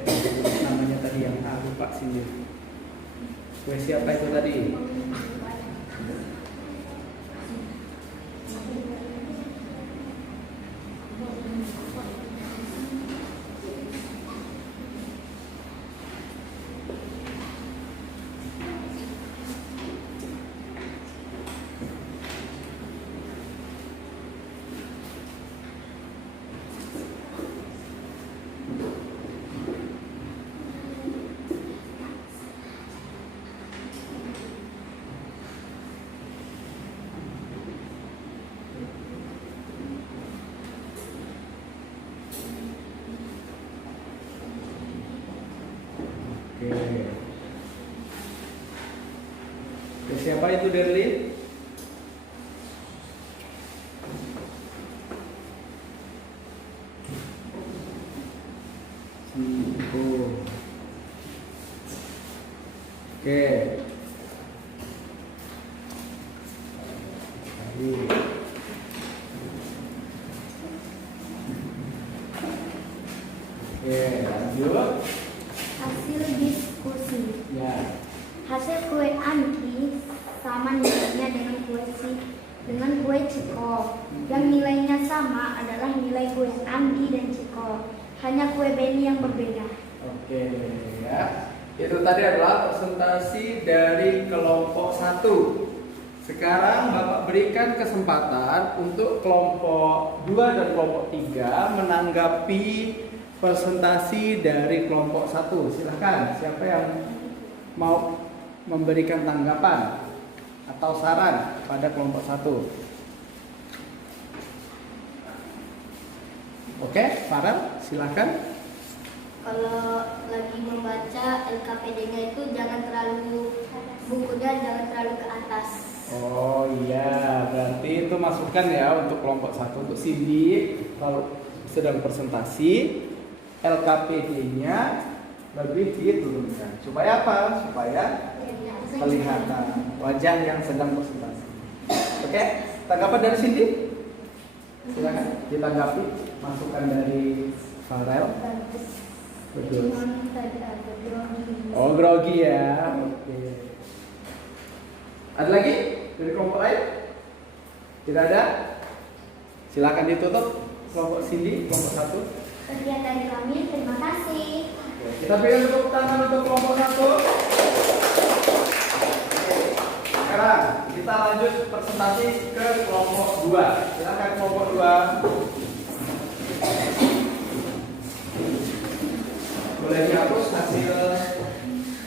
namanya tadi yang A lupa sini. Kue siapa itu tadi? Oke, siapa itu Derli? Oke. Oke, lanjut. Hasil diskusi. Ya. Hasil kue Andi sama nilainya dengan kue Ciko. Yang nilainya sama adalah nilai kue Andi dan Ciko. Hanya kue Beni yang berbeda. Oke, ya. Itu tadi adalah presentasi dari kelompok 1. Sekarang Bapak berikan kesempatan untuk kelompok 2 dan kelompok 3 menanggapi presentasi dari kelompok 1. Silahkan, siapa yang mau memberikan tanggapan atau saran pada kelompok 1? Oke, Farel, silahkan. Kalau lagi membaca LKPD-nya itu bukunya jangan terlalu ke atas. Oh iya, berarti itu masukan ya untuk kelompok 1. Untuk Cindy, kalau sedang presentasi LKPD-nya lebih diturunkan. Supaya apa? Supaya kelihatan. wajah yang sedang presentasi. Oke, tanggapan dari Cindy? Silakan ditanggapi masukan dari Farel. Bagus. Betul. Cuman tadi agak grogi. Oh, grogi ya. Oke. Ada lagi dari kelompok lain? Tidak ada? Silakan ditutup kelompok Cindy, kelompok 1. Sekian dari kami, terima kasih. Kita berikan tepuk tangan untuk kelompok 1. Sekarang kita lanjut presentasi ke kelompok 2. Silakan kelompok 2. Boleh dihapus hasil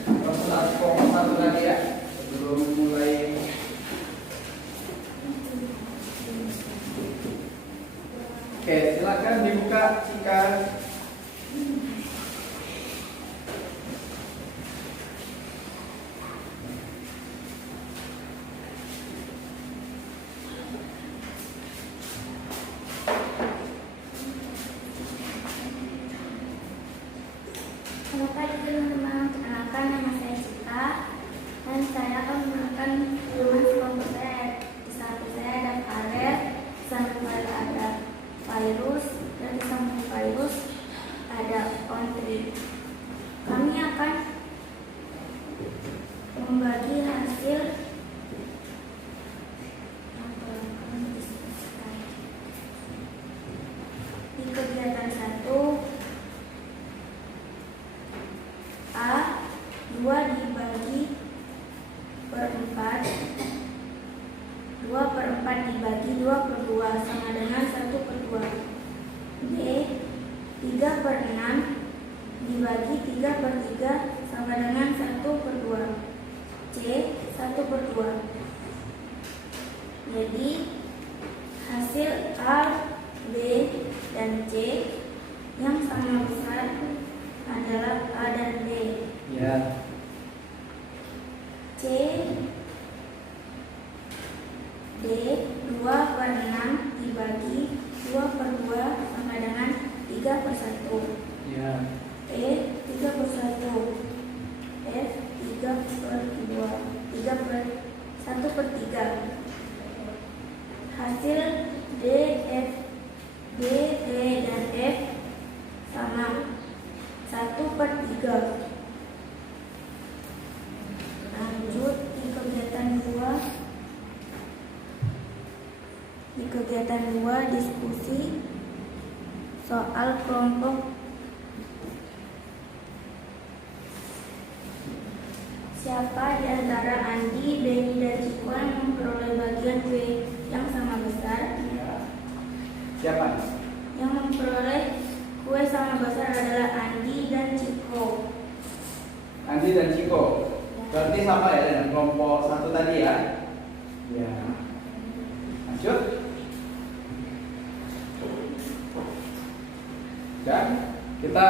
presentasi kelompok 1 tadi ya, sebelum mulai. Oke, silakan dibuka jika Selamat pagi teman-teman, perkenalkan nama saya Cika dan saya akan menerangkan teman sekelompok saya. Di samping saya ada Farel, di samping Farel ada Virus, dan di samping Virus ada Ontri. Kami akan membagi hasil yang telah kami diskusikan. Di kegiatan 1, A, 2 dibagi per 4, 2 per 4 dibagi 2 per 2 sama dengan 1 per 2. B, 3 per 6 dibagi 3 per 3 sama dengan 1 per 2. C, 1 per 2. Jadi hasil A, B, dan C yang sama besar adalah A dan B. ya. C, D, 2 per 6 dibagi 2 per 2 sama dengan 3 per 1. Ya. E, 3 per 1. F, 3 per 2. 3 per 1 per 3. Hasil D, F, G, D, dan F sama 1 per 3. Lanjut di kegiatan 2. Di kegiatan 2 diskusi soal kelompok. Siapa di antara Andi, Benny, dan Ciko yang memperoleh bagian kue yang sama besar? Ya. Siapa? Yang memperoleh kue sama besar adalah Andi dan Ciko. Andi dan Ciko. Berarti sama ya dengan kelompok 1 tadi ya. Ya. Lanjut. Dan kita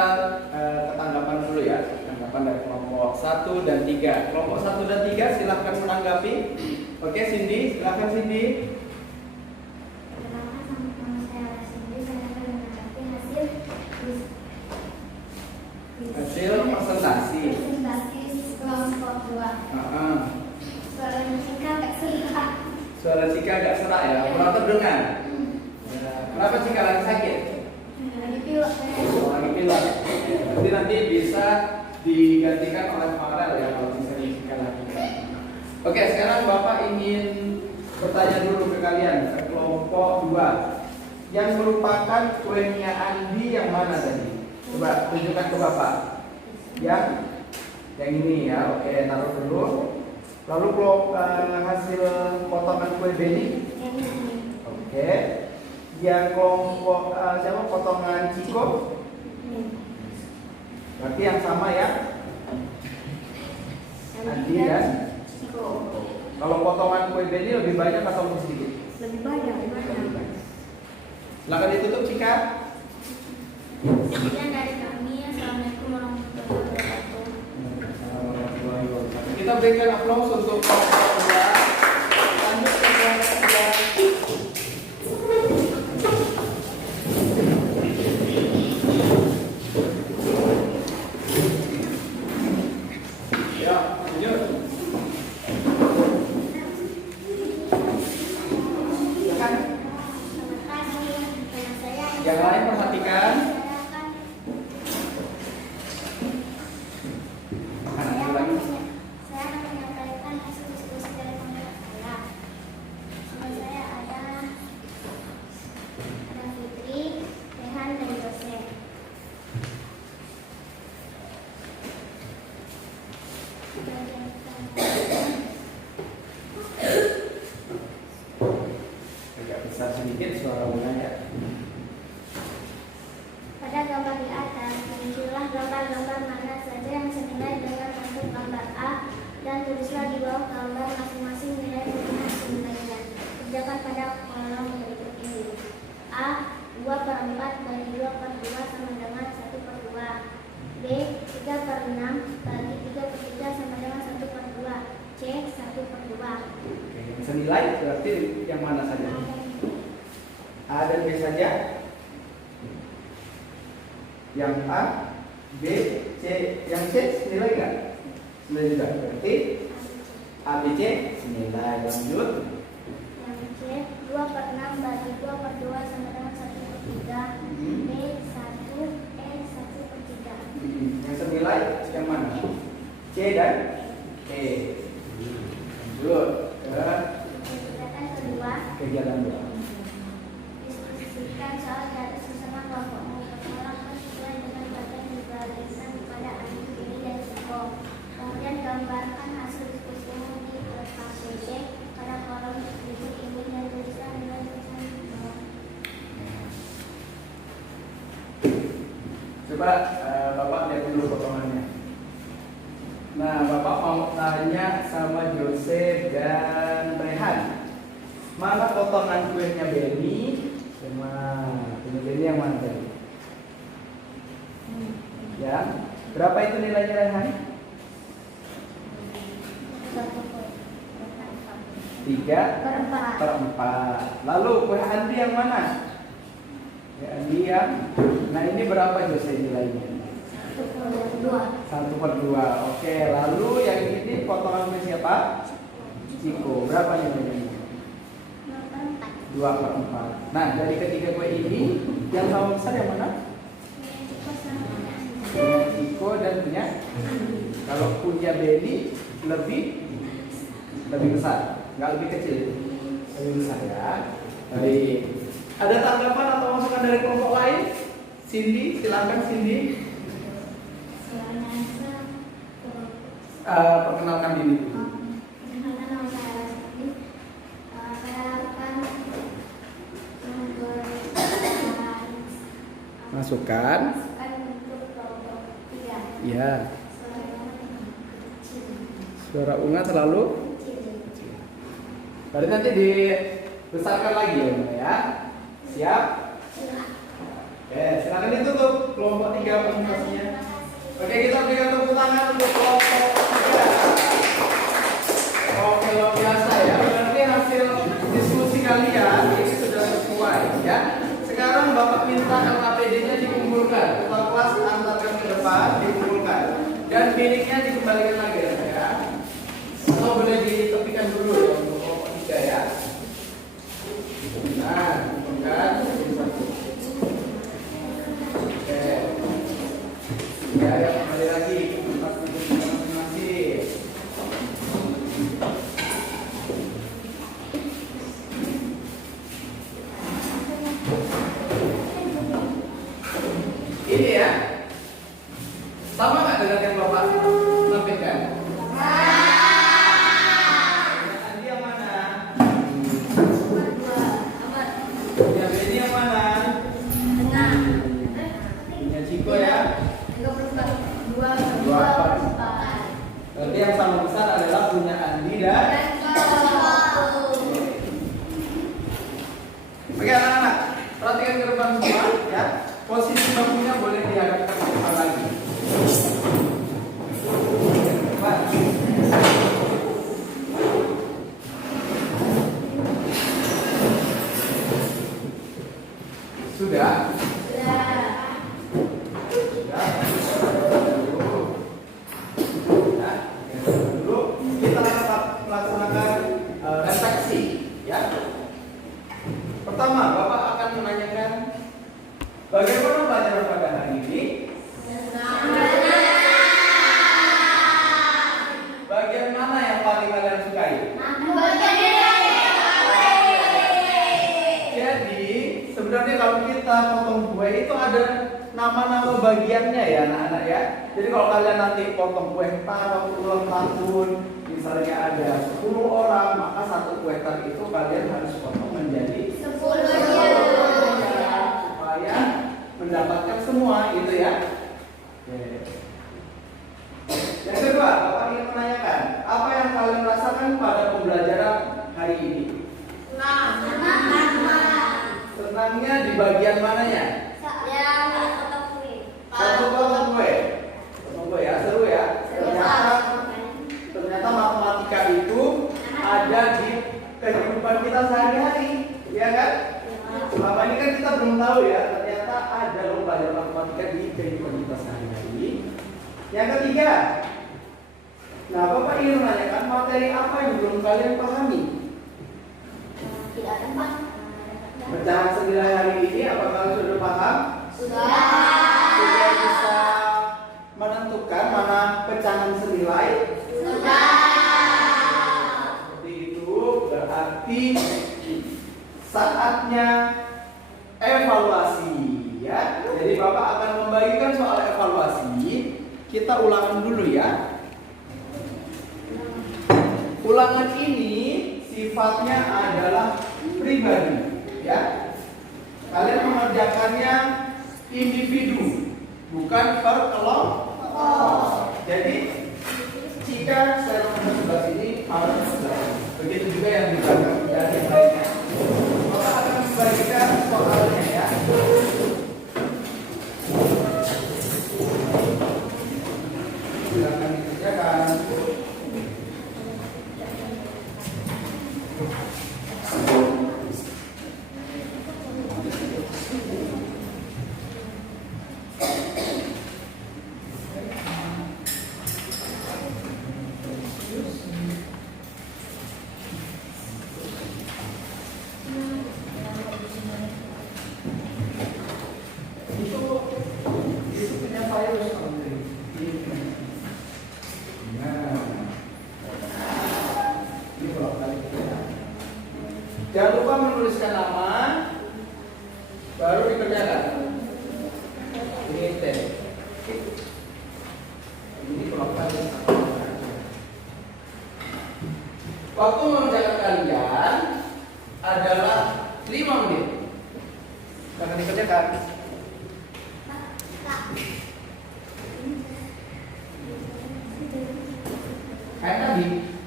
ke tanggapan dulu ya. Tanggapan dari kelompok 1 dan 3. Kelompok 1 dan 3 silahkan menanggapi. Oke, Cindy, silahkan Cindy. Perkenalkan, nama saya Cindy. Saya akan menanggapi hasil Presentasi. kelompok 2. Suara Cika tak serak. Suara Cika agak serak ya, kurang terdengar. Ya. Kenapa Cika lagi sakit? Lagi pilek. Lagi pilek. Nanti bisa digantikan oleh Farel ya kalau misalnya Cika lagi. Oke, sekarang Bapak ingin bertanya dulu ke kalian, ke kelompok 2. Yang merupakan kuenya Andi yang mana tadi? Coba tunjukkan ke Bapak. Yang ini ya, oke, taruh dulu. Lalu hasil potongan kue Benny. Yang ini. Oke. Yang kelompok siapa potongan Ciko? Berarti yang sama ya. Andi dan Ciko. kalau potongan kue Benny lebih banyak atau lebih sedikit? Lebih banyak. Silakan ditutup Cika. Sekian dari kami. Assalamualaikum warahmatullahi wabarakatuh. Kita berikan aplaus untuk kelompok 2. Lanjut ke kelompok 3. Ya, lanjut. Agak besar sedikit suara bunganya. Pada gambar di atas, muncullah gambar-gambar mana saja yang senilai dengan bentuk gambar A dan tulislah di bawah gambar masing-masing nilai dengan senilainya. Kerjakan pada kolom berikut ini. A 2/4 bagi 2/2 sama dengan 1/2. B 3/6 bagi 3/3 sama dengan 1/2. C 1/2. Oke, yang senilai berarti yang mana saja? A dan B saja. Yang A, B, C, yang C senilai nggak? Senilai juga. Berarti A, B, C senilai. Lanjut. Yang C 2/6 bagi 2/2 sama dengan 1/3. B 1, E 1/3. Yang senilai yang mana? C dan E. Lanjut ke Kegiatan kedua, kegiatan 2. diskusikan soal di atas bersama kelompokmu. Pertolakkan sesuai dengan bagian yang dibagikan kepada Andi, Billy, dan Ciko. Kemudian gambarkan hasil diskusimu di kertas PC pada kolom berikut ini dan tuliskan nilai tulisan di bawah. Coba Bapak lihat dulu potongannya. Nah, Bapak mau tanya sama Joseph dan Rehan. Mana potongan kuenya Benny? Punya Benny yang mana tadi? Ya, berapa itu nilainya Rehan? 3/4. Lalu kue Andi yang mana? Ya, Andi yang. Nah, ini berapa Joseph nilainya? 1/2. Oke, lalu yang ini potongan kue siapa? Ciko. Berapa nilainya? 2/4. Nah, dari ketiga kue ini yang sama besar yang mana? Punya Ciko dan punya. Kalau punya Benny lebih besar, nggak lebih kecil, lebih besar ya. Baik. Ada tanggapan atau masukan dari kelompok lain? Cindy, silakan Cindy. Perkenalkan diri dulu. Masukkan. Ya. Suara Unga terlalu. Berarti nanti dibesarkan lagi ya. Siap? Oke, silakan ditutup kelompok 3 presentasinya. Oke, kita berikan tepuk tangan untuk kelompok 3. Oke, luar biasa ya. Berarti hasil diskusi kalian ini sudah sesuai ya. Sekarang Bapak minta LKPD-nya dikumpulkan. Ketua kelas antarkan ke depan, dikumpulkan. Dan miliknya dikembalikan lagi ya. Atau boleh ditepikan dulu ya untuk kelompok 3 ya. Nah, bukan. Oke. Ya, kembali lagi ke tempat duduk masing-masing. Ini ya, sama nggak dengan yang Bapak sampaikan? Andi yang mana? Yang ini yang mana? Punya Ciko ya? 2/4. Berarti yang sama besar adalah punya Andi dan. Oke anak-anak, perhatikan ke depan semua ya. Posisi bangkunya boleh dihadapkan ke depan lagi. Depan. Sudah? Dulu kita akan melaksanakan refleksi ya. Pertama, Bapak akan menanyakan bagaimana pelajaran pada hari ini? Bagian mana yang paling kalian sukai? Jadi sebenarnya kalau kita potong kue itu ada nama-nama bagiannya ya anak-anak ya. Jadi kalau kalian nanti potong kue tar waktu ulang tahun, misalnya ada 10 orang, maka satu kue tar itu kalian harus potong menjadi 10 supaya mendapatkan semua gitu ya. Oke. Yang kedua, Bapak ingin menanyakan, apa yang kalian rasakan pada pembelajaran hari ini? Senangnya di bagian mananya? Satu potong kue. Potong kue ya, seru ya. Ternyata matematika itu ada di kehidupan kita sehari-hari, ya kan? Selama ini kan kita belum tahu ya, ternyata ada loh belajar matematika di kehidupan kita sehari-hari. Yang ketiga, nah Bapak ingin menanyakan materi apa yang belum kalian pahami? Pecahan senilai hari ini, apakah kalian sudah paham? Sudah bisa menentukan mana pecahan senilai? Seperti itu, berarti saatnya evaluasi ya. Jadi Bapak akan membagikan soal evaluasi. Kita ulangan dulu ya. Ulangan ini sifatnya adalah pribadi ya. Kalian mengerjakannya individu, bukan per kelompok. Jadi jika saya sebelah sini harus sebelah sini. Begitu juga yang di belakang dan yang lainnya. Maka akan membagikan soalnya ya. Silakan dikerjakan. Jangan lupa menuliskan nama, baru dikerjakan. Ini tes. Ini kelompok. Waktu mengerjakan kalian adalah 5 menit. Jangan dikerjakan. Kayak tadi.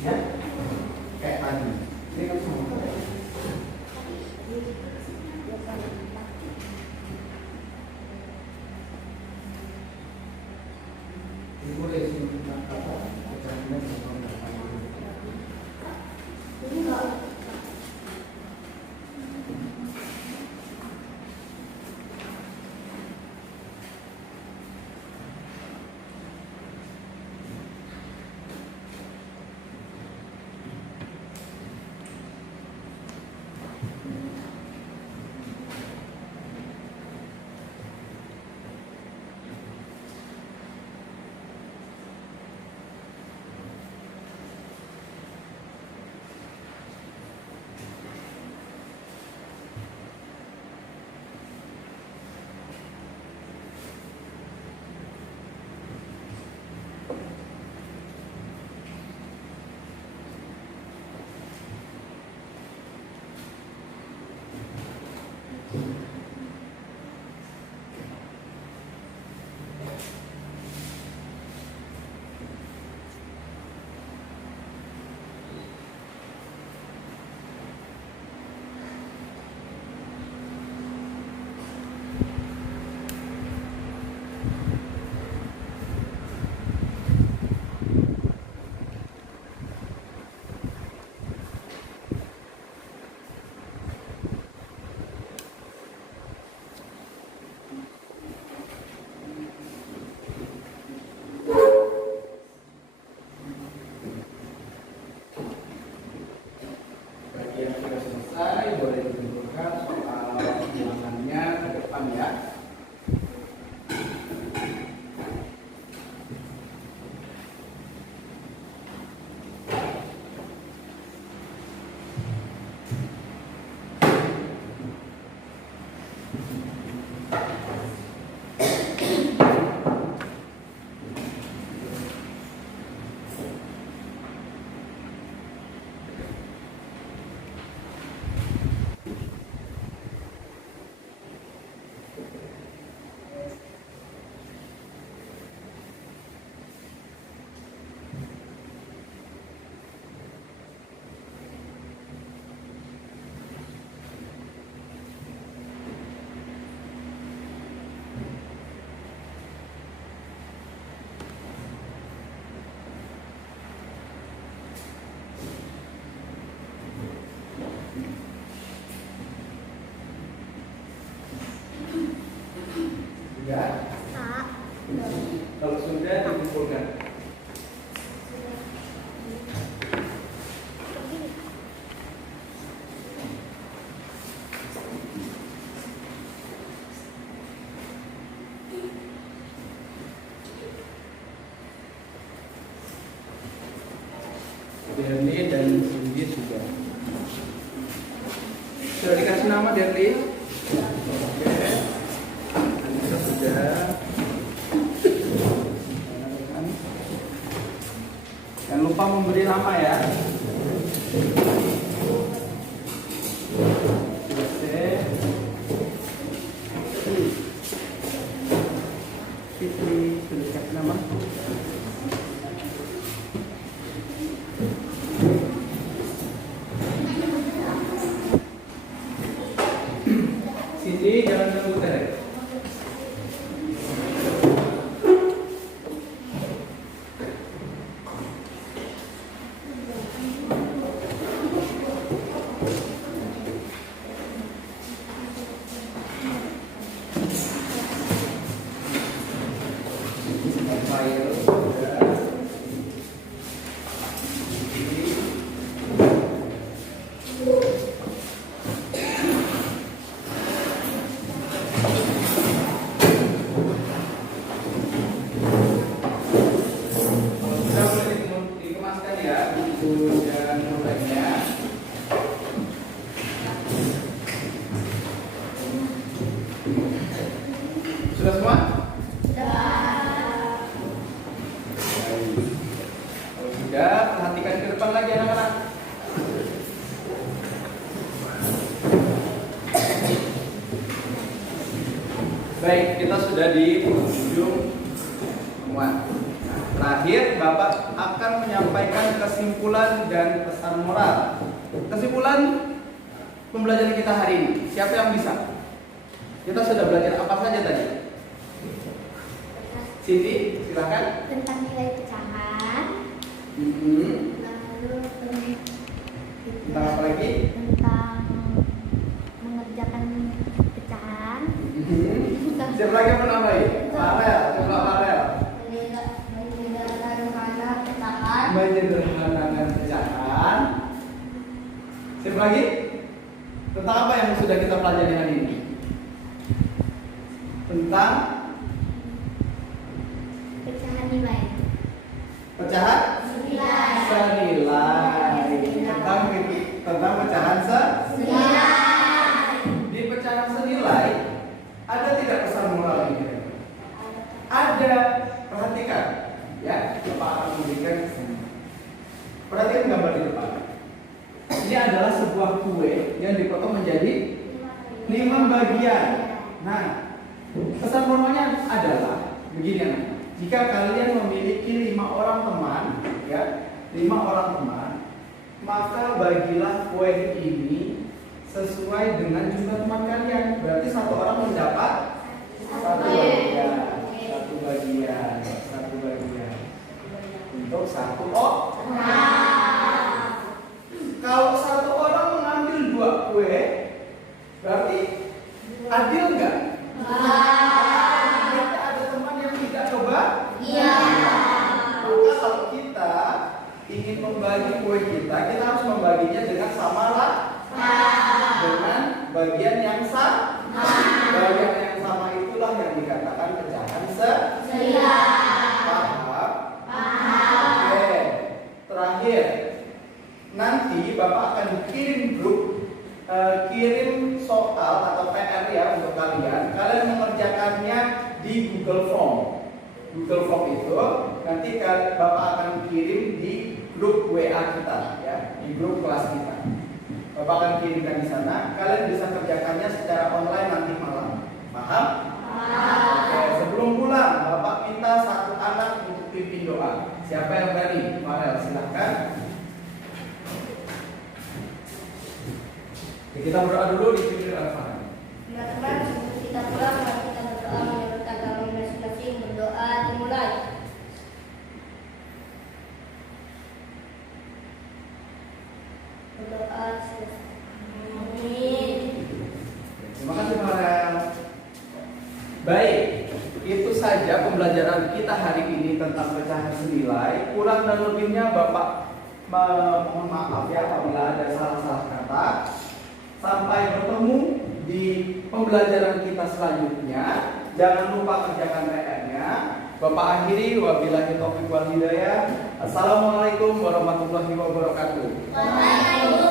Ya, kayak tadi. Ini kan semua. Ini boleh sih apa? Sudah? A. Kalau sudah dikumpulkan. Derli dan Cindy sudah. Sudah dikasih nama Derli? Oke. Anissa sudah. Jangan lupa memberi nama ya. Fitri sudah dikasih nama. Cindy jangan nunggu teh. File sudah. Sudah boleh dikemaskan ya buku dan novelnya. Sudah semua? Kalau sudah, perhatikan ke depan lagi anak-anak. Baik, kita sudah di ujung temuan. Nah, terakhir, Bapak akan menyampaikan kesimpulan dan pesan moral. Kesimpulan pembelajaran kita hari ini. Siapa yang bisa? Kita sudah belajar apa saja tadi? Cindy, silakan. Tentang nilai pecahan. Lalu Tentang apa lagi? tentang mengerjakan pecahan. Siapa lagi yang menambahi? Farel, coba Farel. Menyederhanakan pecahan. Siapa lagi? Tentang apa yang sudah kita pelajari hari ini? Tentang Pecahan nilai. pecahan senilai. Tentang pecahan senilai. Di pecahan senilai ada tidak pesan moral ini? Ada. Perhatikan, ya. Bapak akan memberikan kesan. Perhatikan gambar di depan. Ini adalah sebuah kue yang dipotong menjadi 5 bagian. Nah, pesan moralnya adalah begini anak. Jika kalian memiliki 5 orang teman, ya, 5 orang teman, maka bagilah kue ini sesuai dengan jumlah teman kalian. Berarti satu orang mendapat satu bagian untuk satu orang. Kalau satu orang mengambil 2 kue, berarti adil nggak? Berarti ada teman yang tidak coba? Iya. Maka kalau kita ingin membagi kue kita harus membaginya dengan sama lah. Dengan bagian yang sama. Bagian yang sama itulah yang dikatakan pecahan senilai. Paham? Oke. Terakhir, nanti Bapak akan kirim grup, kirim soal atau PR ya untuk kalian. kalian mengerjakannya di Google Form. Google Form itu nanti Bapak akan kirim di grup WA kita, ya, di grup kelas kita. Bapak akan kirimkan di sana. Kalian bisa kerjakannya secara online nanti malam. Paham? Oke, sebelum pulang, Bapak minta satu anak untuk pimpin doa. Siapa yang berani? Farel, silahkan. Kita berdoa dulu dipimpin oleh Farel. Teman-teman, sebelum kita pulang, mari kita berdoa menurut agama masing-masing. Berdoa dimulai. Berdoa selesai. Amin. Terima kasih Farel. Baik, itu saja pembelajaran kita hari ini tentang pecahan senilai. Kurang dan lebihnya Bapak mohon maaf ya apabila ada salah-salah kata. Sampai bertemu di pembelajaran kita selanjutnya. Jangan lupa kerjakan PR-nya. Bapak akhiri, wabillahi taufiq wal hidayah. Assalamualaikum warahmatullahi wabarakatuh. Waalaikumsalam.